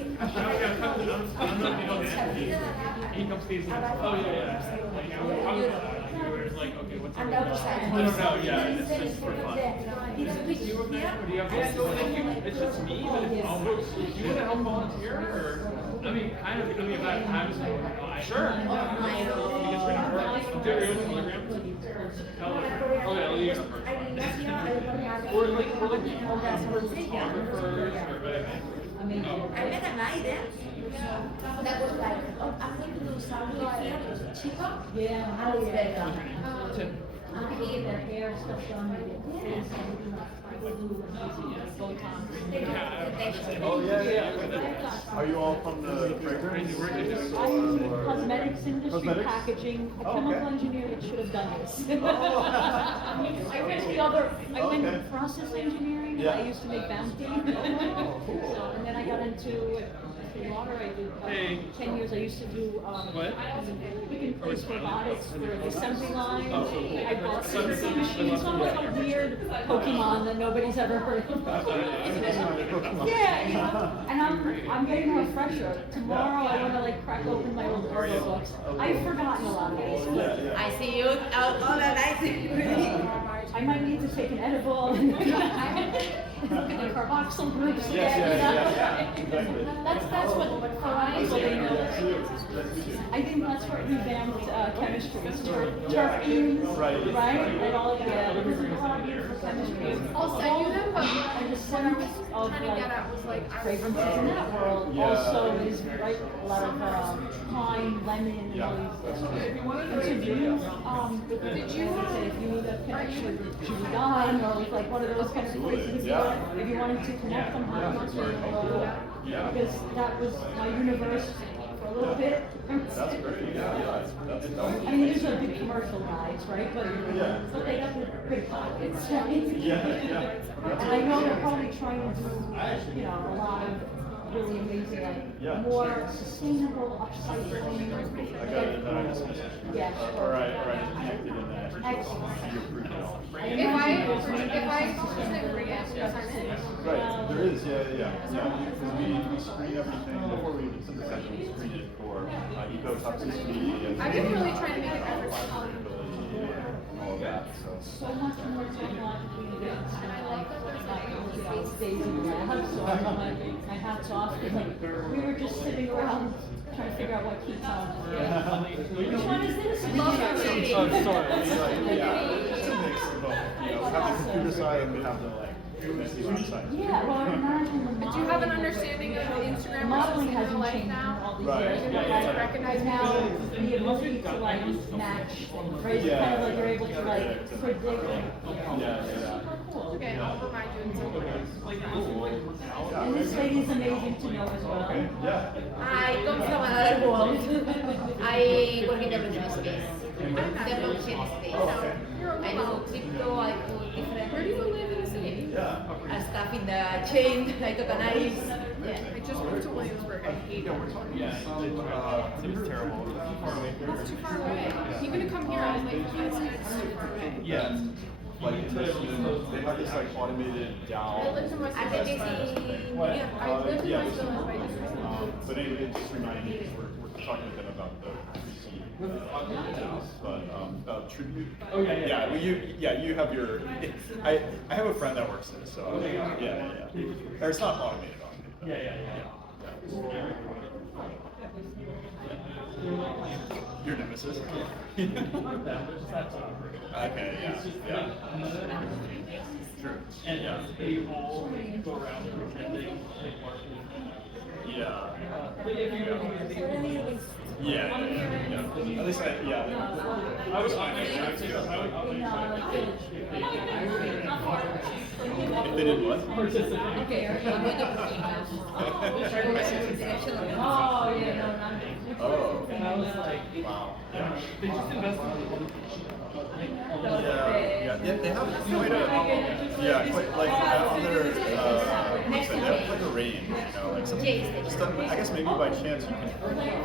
Income statement. Oh yeah. Like, okay, what's and the other side. No, yeah, it's just for fun. It's which here. It's just me, but it's also, you want to help volunteer, or? I mean, kind of, I mean, if I have time, so sure. Oh my God. Okay, I'll leave you. We're like photographers, I met a guy there that was like, oh, I'm going to do something here, cheaper. Yeah. And it's better. I'm getting their hair stuff done, their face, everything like Oh yeah. Are you all from the fragrance? I'm cosmetics industry, Cosmetics? packaging, a Oh, chemical okay. engineer that should have done this. Oh. I went the other, I went Okay. process engineering, Yeah. I used to make bounty. Oh, cool. So, and then I got into water, I did 10 years, I used to do, What? pick and place robotics for the assembly line. Oh, so cool. I bought CNC machines, so I'm like a weird Pokemon that nobody's ever heard of. Yeah, and I'm getting a refresher. Tomorrow I want to like crack open my old Oreo books. I've forgotten a lot of these. I see you out all the night. I might need to take an edible and the carboxyl groups. That's what I think that's what revamped chemistry. Terpenes, right? And all of that. This is a lot of beautiful chemistry. I'll send you them, but And the what I sense was of trying to get at was like, I was fragrances in that world also is right a lot of pine, lemon, and all these. And to do, did you if you need a connection with Julian or with like one of those kind of places, if you wanted to connect somehow, because that was my universe for a little bit. That's great. I mean, these are big commercial guys, right? But they got the big pockets, right? And I know they're probably trying to do, you know, a lot of really amazing, like more sustainable upcycling. I got it. Yes. All right. Connected in that. Excellent. if I send ingredients, yes, I'm in. Right, there is, yeah. Because we screen everything before we even send the session. We screen it for ecotoxicity and I've been really trying to make an effort to and all of that. So much more technologically advanced. And I like that there's like Days in the lab, so I got my hats off. Because like, we were just sitting around trying to figure out what ketones. Which one is this? Love that reading. Oh, sorry. It's a mix of both. You know, we have the computer side and we have the messy side. Yeah, well, imagine the But do you have an understanding of Instagram modeling versus hasn't life changed in now? all these Right. years. You guys recognize Now, people? the ability to like match, right? It's kind of like you're able to like predict. Okay, I'll remind you in some way. And this lady is amazing to know as well. I come from another world. I work in the blockchain space. The blockchain space. I do crypto, I do different. Where do you live in the city? Stuff in the chain, I tokenize. I just moved to Williamsburg. I hate it. It's terrible. It's too far away. Even to come here, I was like, it's too far away. Yeah. Like they have this like automated I DAO. lived in West I think it's Village. in, Yeah, I lived in West Village, but I just recently. But anyway, it just reminded me, we're talking a bit about the but tribute. Oh, yeah. Well, you have your. I have a friend that works there, so yeah. Or it's not automated. Your nemesis. Okay. Yeah. True. And they all go around pretending they work with Yeah. At least I was fine. If they did what? Okay, I'm going to Oh. And I was like, Wow. they just invested Yeah, they have quite a, quite like on their website, they have quite a range, you know, like some stuff. I guess maybe by chance you can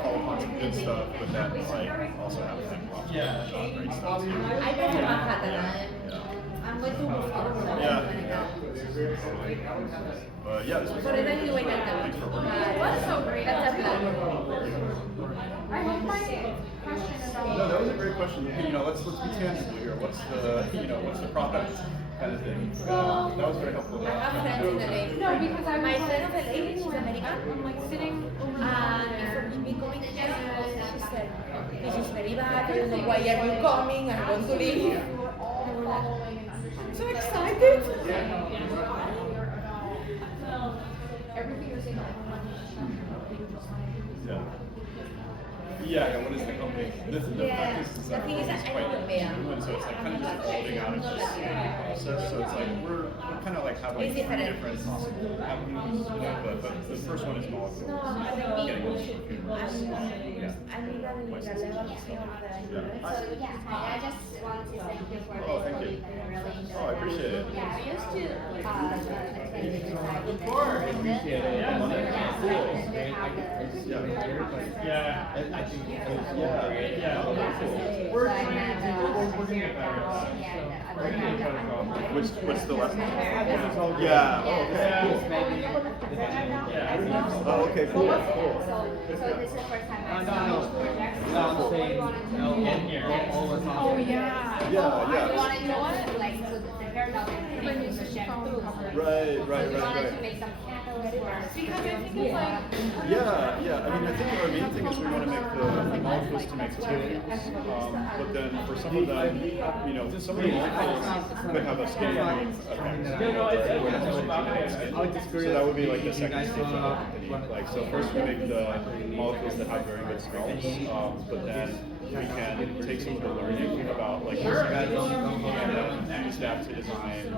fall upon some good good stuff, but then like also have like lots of not great stuff. I live in Manhattan. I'm going to move to Yeah. But yeah, this was Por eso es que voy a cantar. thanks for working. That's so great. That's a plan. I hope my question about No, that was a great question. You know, let's be tangible here. What's the product kind of thing? That was very helpful. I have friends in LA. No, because I My was friend of LA, she's American. I'm like sitting over And before me coming here, she said, this is very bad, I don't know why are you coming, I want to leave. I'm so excited. everything you're saying. Yeah. Yeah, what is the company? The practice is the thing is that I quite don't know. new, and so it's like kind of just evolving out of this process. So it's like we're kind of like have like It's different. different possible avenues, you know, but the first one is molecules. No, I Getting those think consumers. Yeah. I need a level of the Yeah. I just wanted to thank you for Oh, thank you. really Oh, I appreciate it. Yeah, I used to Yeah. Yeah. We're trying to get better at that. What's the last one? Yeah. Oh, okay. Cool. Oh, okay. Cool. Cool. So this is the first time I No, saw I'm saying in here, all the time. Oh yeah. Yeah. I Yeah. wanted to like so the hair doesn't use the shampoo. Right. We wanted to make some candles for Because I think it's like Yeah, yeah. I mean, I think our main thing is we want to make the molecules to make materials. But then for some of them, you know, some of the molecules could have a skin effect. So that would be like the second stage of it. Like, so first we make the molecules that have very good skins, but then we can take some of the learning about like this and then use that to design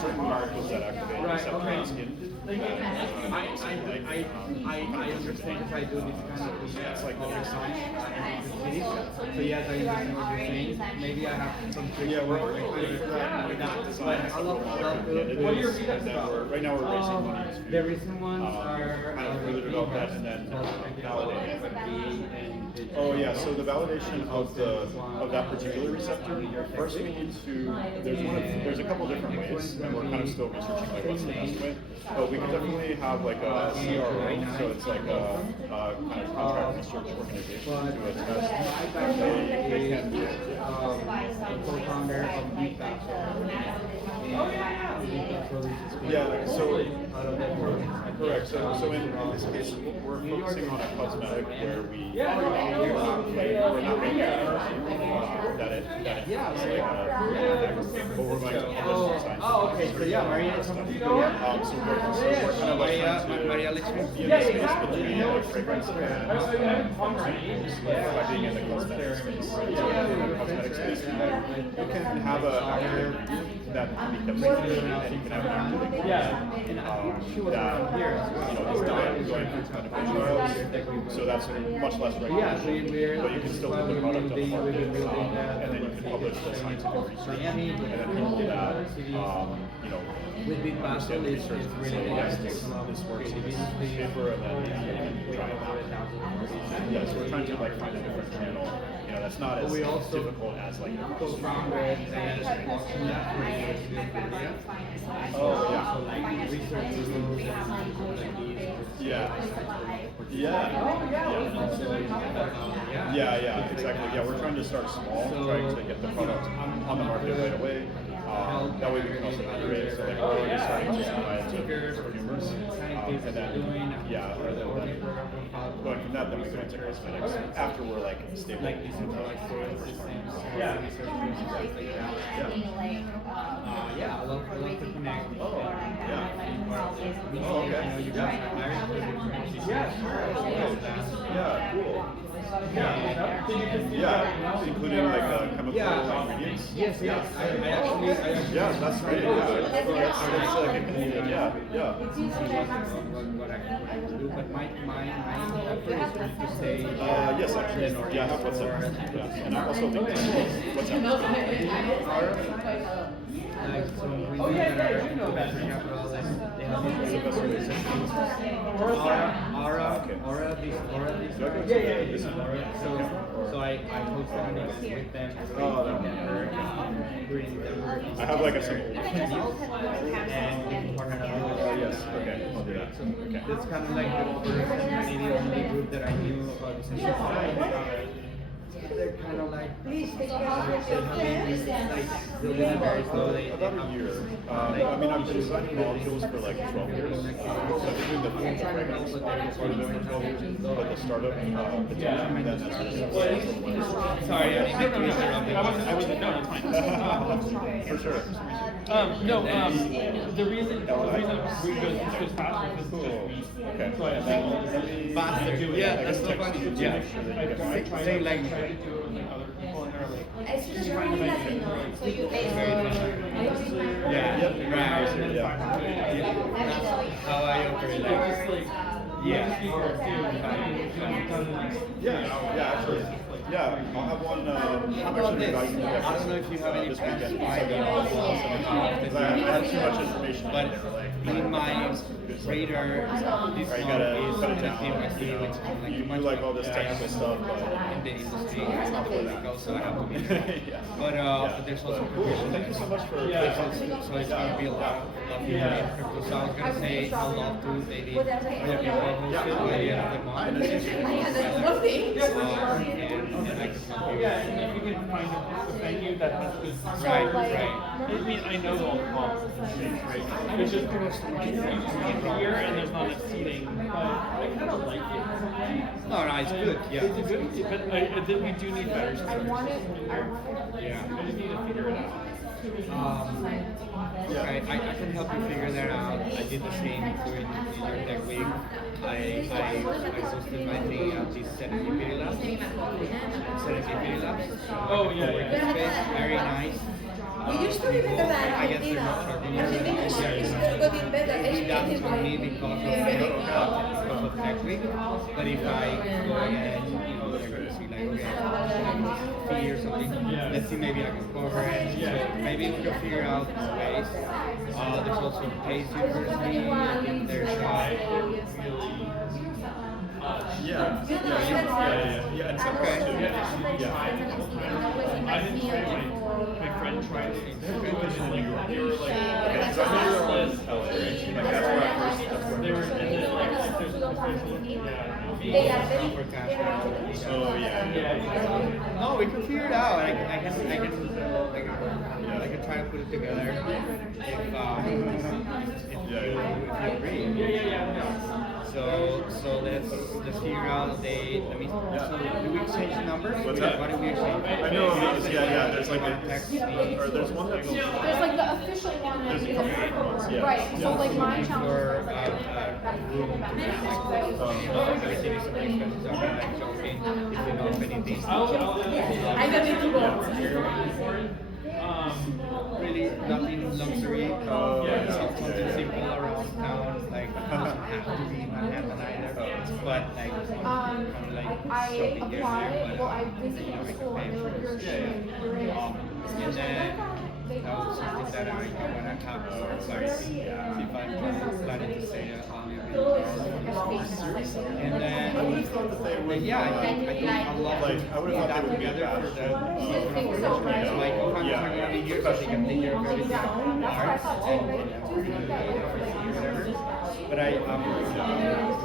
certain molecules that activate receptor on skin. I understand if I do this kind of That's like the next time. So yes, I understand what you're saying. Maybe I have some tricks. Yeah, we're already not designing. Right now we're raising money. The recent ones are kind of further develop that and then validate. Oh yeah, so the validation of that particular receptor. First, we need to. There's a couple different ways, and we're kind of still researching like what's the best way. But we can definitely have like a CRO, so it's like a kind of contract research organization to do a test. They can do it. Co-founder of DeSciNYC. Yeah, so correct. So in this case, we're focusing on a cosmetic where we're not making that it has like but we're going to publish science. Oh, okay. So yeah, Maria. So we're kind of like trying to be in the space between like fragrance and pharmaceuticals by being in the cosmetic space. So in the cosmetic space, you can have an active that can be kept secret, and you can have an active that is going through clinical trials. So that's much less regulation, but you can still put the product on the market, and then you can publish the scientific research, and then people that with Big Basel is really yes, this works in this paper, and then try it out. Yeah, so we're trying to like find a different channel. You know, that's not as difficult as like the co-founder and oh yeah. Yeah, exactly. Yeah, we're trying to start small, trying to get the product on the market right away. That way we can also iterate. So like we're already starting to supply it to perfumers, and then going from that, then we go into cosmetics after we're like stable. Yeah, I love to connect. Oh, yeah. Oh, okay. You guys are married. Yeah, cool. Yeah, including like chemical ingredients. Yes. I actually. Yeah, that's great. Yeah, that's like a cool. Yeah. What I can do, but my effort is going to stay. Yes, actually. Yeah, I have WhatsApp. Yeah, and I also think WhatsApp. Like some reasons that are to battery capital, they have Aura, this is Aura. So I hosted a meeting with them. I have like a simple. And we partnered up with them. Yes. Okay. I'll do that. Okay. That's kind of like the first, maybe only group that I knew about this issue. They're kind of like, please take care of yourself. Like, building a very slowly. About a year. I mean, I've been designing molecules for like 12 years. So I've been doing the full fragrance part of them for 12 years, but the startup, Patina, and then that's Sorry, I didn't mean to interrupt you. I wasn't, no, it's fine. for sure. The reason we goes faster is because Okay. so I think Faster. Yeah, that's so funny. Yeah. I try Same to language. do it with like other people and they're like, It's just really Latino, so you take Yeah, right. yeah. How I operate. Actually. Yeah, I'll have one. How about this? I don't know if you have any this plans weekend. to buy them. Because I had too much information. But in my radar, this Right, you one gotta is cut it the down. DeSciNYC, which is like You much like all this technical stuff, in but the industry. It's not political, so I have to be there. yeah. But there's also Cool. Thank you so much for. so it's gonna be a lot of people in crypto. So I was gonna say I'd love to maybe other people host it by the end of the month. And I can help you. yeah, and if you can find a venue that has good Right. I mean, I know all the comps and things, right? It's just here and there's not enough seating, but I kind of like it. No, it's good. Yeah. It's good, but then we do need better structure. Yeah. I just need to figure it out. I can help you figure that out. I did the same during your tech week. I hosted my thing at the Serendipity Labs. Oh, yeah. Space, very nice. We used to be better than I guess they're not Argentina. charging Argentina you. is getting better. That was on me because of tech week. But if I go ahead, they're going to see like, okay, fee or something. Let's see, maybe I can cover it. So maybe we can figure out ways. There's also Pace University. There's And some okay. I didn't try my friend tried it. You were like, okay, because I know you're on LA, right? Like that's where I first. They were in the Oh yeah. No, we can figure it out. I can try to put it together if you agree. So let's figure out a date. Let me. So do we exchange numbers? What's that? Why do we exchange? I know. Yeah. There's like text or there's one that's. There's like the official one. There's a couple different ones. Yeah. Right. So like my challenge. For room everything is very expensive. So I'm like joking. If you know of anything. I don't need to go. Really nothing luxury. Something simple around town. Like it doesn't have to be Manhattan either. But like kind of like I something here and there. applied. Well, I visited the school and they were like, you're And then that was something that I want to have clarity. See if I'm planning to say only a bit. And then, I would have thought that they would. I think I'd love Like, I would have thought they would be together for attached. the like contracts are going to be here, so they can take care of everything art and but I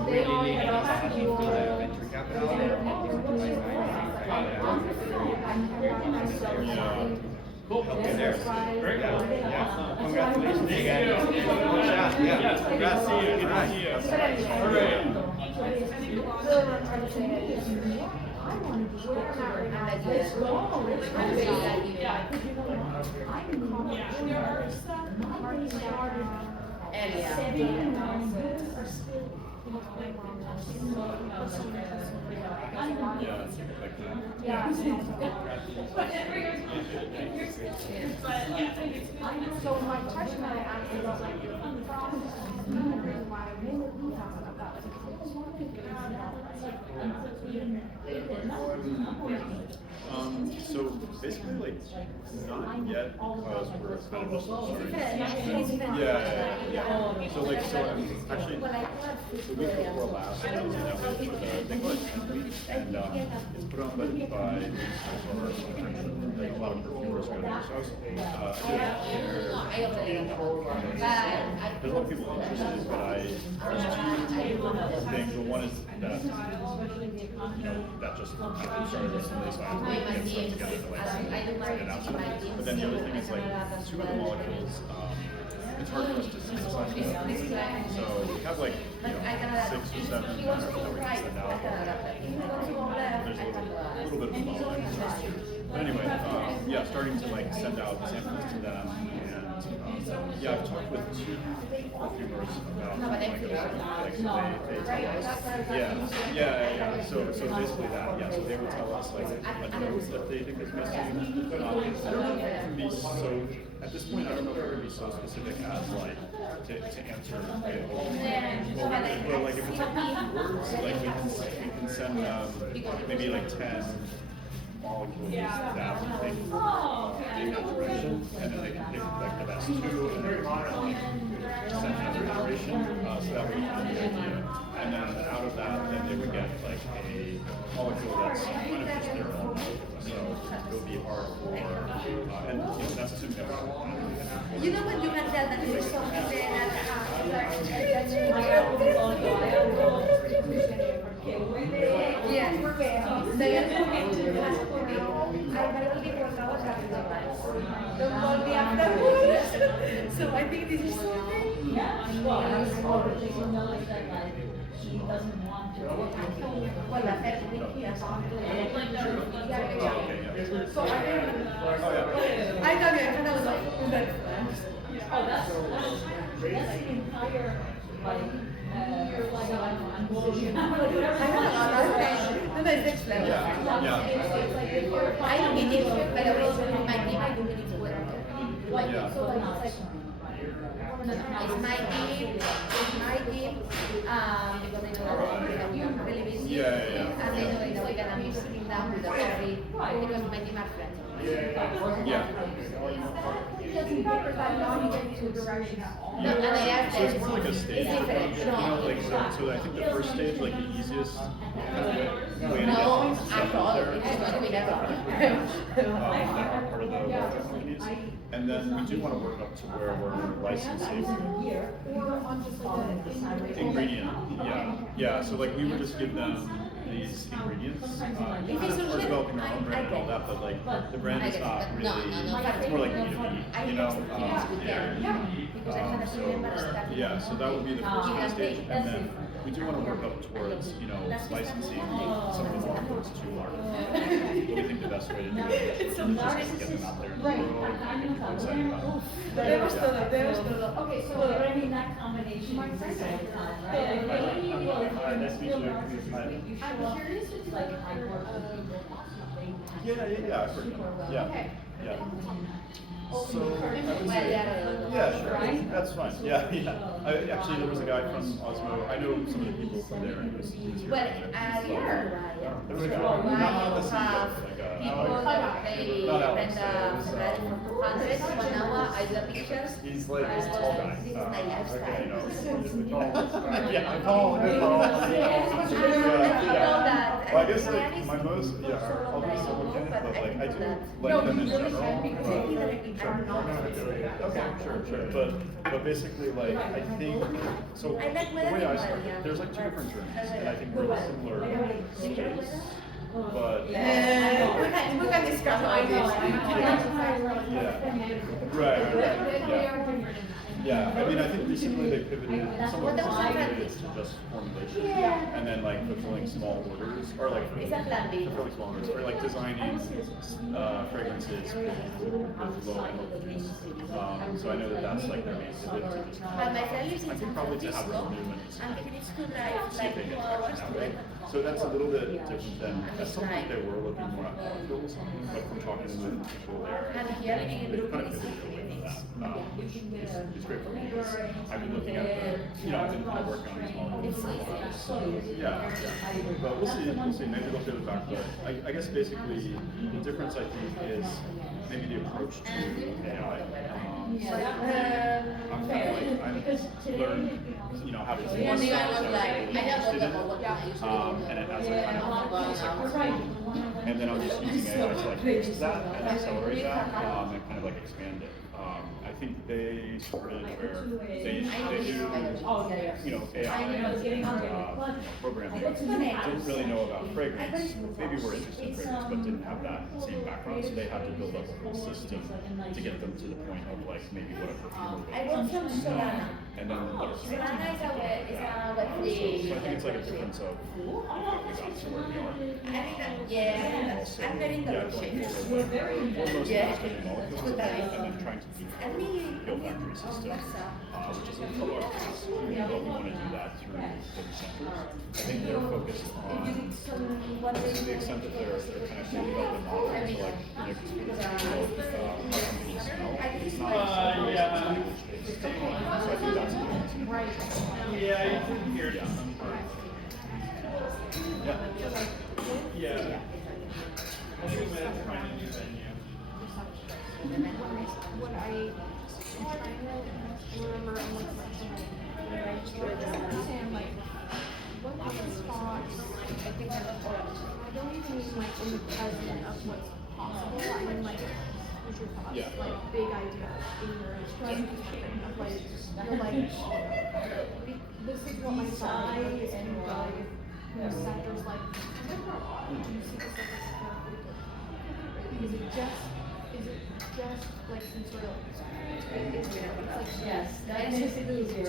really leaning into the venture capital and Cool. there. Very good. Yeah. Congratulations again. Yeah. Congrats. See you. Good to see you. All right. So my question that I asked is like from the reason why I made it about So basically, like, not yet because we're kind of just starting. Yeah. So like, so I'm actually the week before last, I was in LA for the Big Life 10 week, and it's put on by like, a lot of perfumers go there. So I was, there's a lot of people interested, but there's two things. The one is that, that just started recently, so I have to get stuff together to like announce it. But then the other thing is like, two of the molecules, it's hard for us to synthesize them. So we have like, 6 or 7 that we can send out. There's a little bit of a bottleneck. But anyway, yeah, starting to like send out samples to them, and yeah, I've talked with 2 perfumers about like they tell us, yeah. So basically that, yeah. So they would tell us like a note that they think is missing. It can be so. At this point, I don't know if we're going to be so specific as like to answer. Well, like if it's like words, like we can send maybe like 10 molecules that we think in that direction, and then they can pick like the best 2, and then send another iteration, so that we can have the idea. And then out of that, then they would get like a molecule that's kind of just their own molecule. So it would be hard for, and that's assuming that You know when you can tell that there's something there so I think this is something. He doesn't want to. Well, I thought was like, oh, that's the entire, like, I don't need it, by the way, my team, I do need it well. It's my team, because I know that we are really busy, and I know that we're gonna be sitting down with the coffee, because my team are friends. So it's more like a stage. Like so I think the first stage, like the easiest way to get stuff out there is that are part of the larger companies. And then we do want to work up to where we're licensing ingredient. Yeah. So like we would just give them these ingredients. We're developing our own brand and all that, but like the brand is not really. It's more like B2B, so that would be the first stage, and then we do want to work up towards licensing some of the molecules to market. What we think the best way to do it is just get them out there in the world. People excited about it. Okay, so already that combination is all the time, right? I'm curious if like I work with people possibly. Yeah, I've heard of them. Yeah. So, I would say, sure, that's fine. Actually, there was a guy from Osmo. I know some of the people from there, and he was here. Well, There was a guy, not the CEO, like he's like this tall guy. Yeah, I'm tall. Well, I guess like my most, I'll be so looking, but like I do like them in general. Okay, sure. But basically, like I think so. The way I started, there's like 2 different journeys, and I think we're in a similar space. But we can discuss ideas. Right. Yeah, I mean, I think recently they pivoted some of the to just formulation, and then like fulfilling small orders, or like fulfilling small orders for like designing fragrances with low end. So I know that that's like their main pivot to just. But my friend lives in I think probably to have revenue and and he needs to drive like So that's a little bit different than, at some point they were looking more at molecules, but from talking to the people there, they've kind of pivoted away from that, which is great for me, because I've been looking at I've been kind of working on these molecules for a while, so yeah. But we'll see, maybe they'll pivot back, but I guess basically, the difference I think is maybe the approach to AI. I'm kind of like, I've learned, how to do this stuff, so I'm really interested in it, and it has a kind of second form, and then I'm just using AI to like boost that and accelerate that, and kind of like expand it. I think they started where they do, AI programming, didn't really know about fragrance, maybe were interested in fragrance, but didn't have that same background, so they had to build up a whole system to get them to the point of like maybe what a perfumer would do. And then so I think it's like a difference of how we got to where we are. Also, going forward, we're mostly just getting molecules and then trying to do the olfactory system, which is a large task, but we want to do that through the receptors. I think they're focused on, to the extent that they're kind of thinking about the model to like predict how something will smell. It's not language-based. So I think that's the difference. Right. Yeah, you can hear it. Yeah. I think that's trying to do venue. What I am trying to remember, I'm like, understand, like, what are the spots, I think I don't even mean like in the present of what's possible, I mean like, future thoughts, like big ideas in your strategy of like, you're like, this is what my side is and like, receptors like, do you see this as a therapeutic? Is it just like sensorial? It's like, yes, that makes it easier.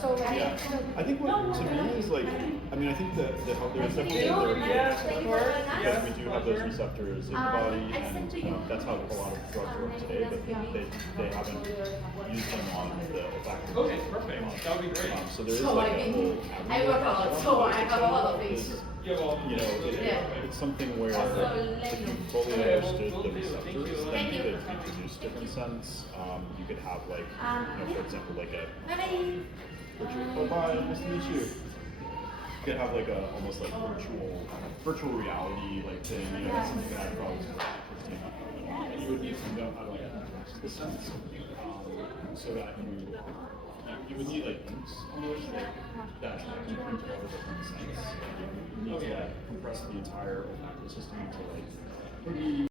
So I think what to me is like, I mean, I think that there's definitely because we do have those receptors in the body, and that's how a lot of drugs work today, but they haven't used them on the olfactory. Okay, perfect. That would be great. So there is like a whole I work a lot, so I have a lot of things. It's something where if you fully understood the receptors, then you could introduce different scents. You could have like, for example, like a oh bye, nice to meet you. You could have like a almost like virtual reality like thing. That's something that I thought was interesting. You would need to know how to like attach the scents, so that you would need like links almost that you print all the different scents. You need to compress the entire olfactory system into like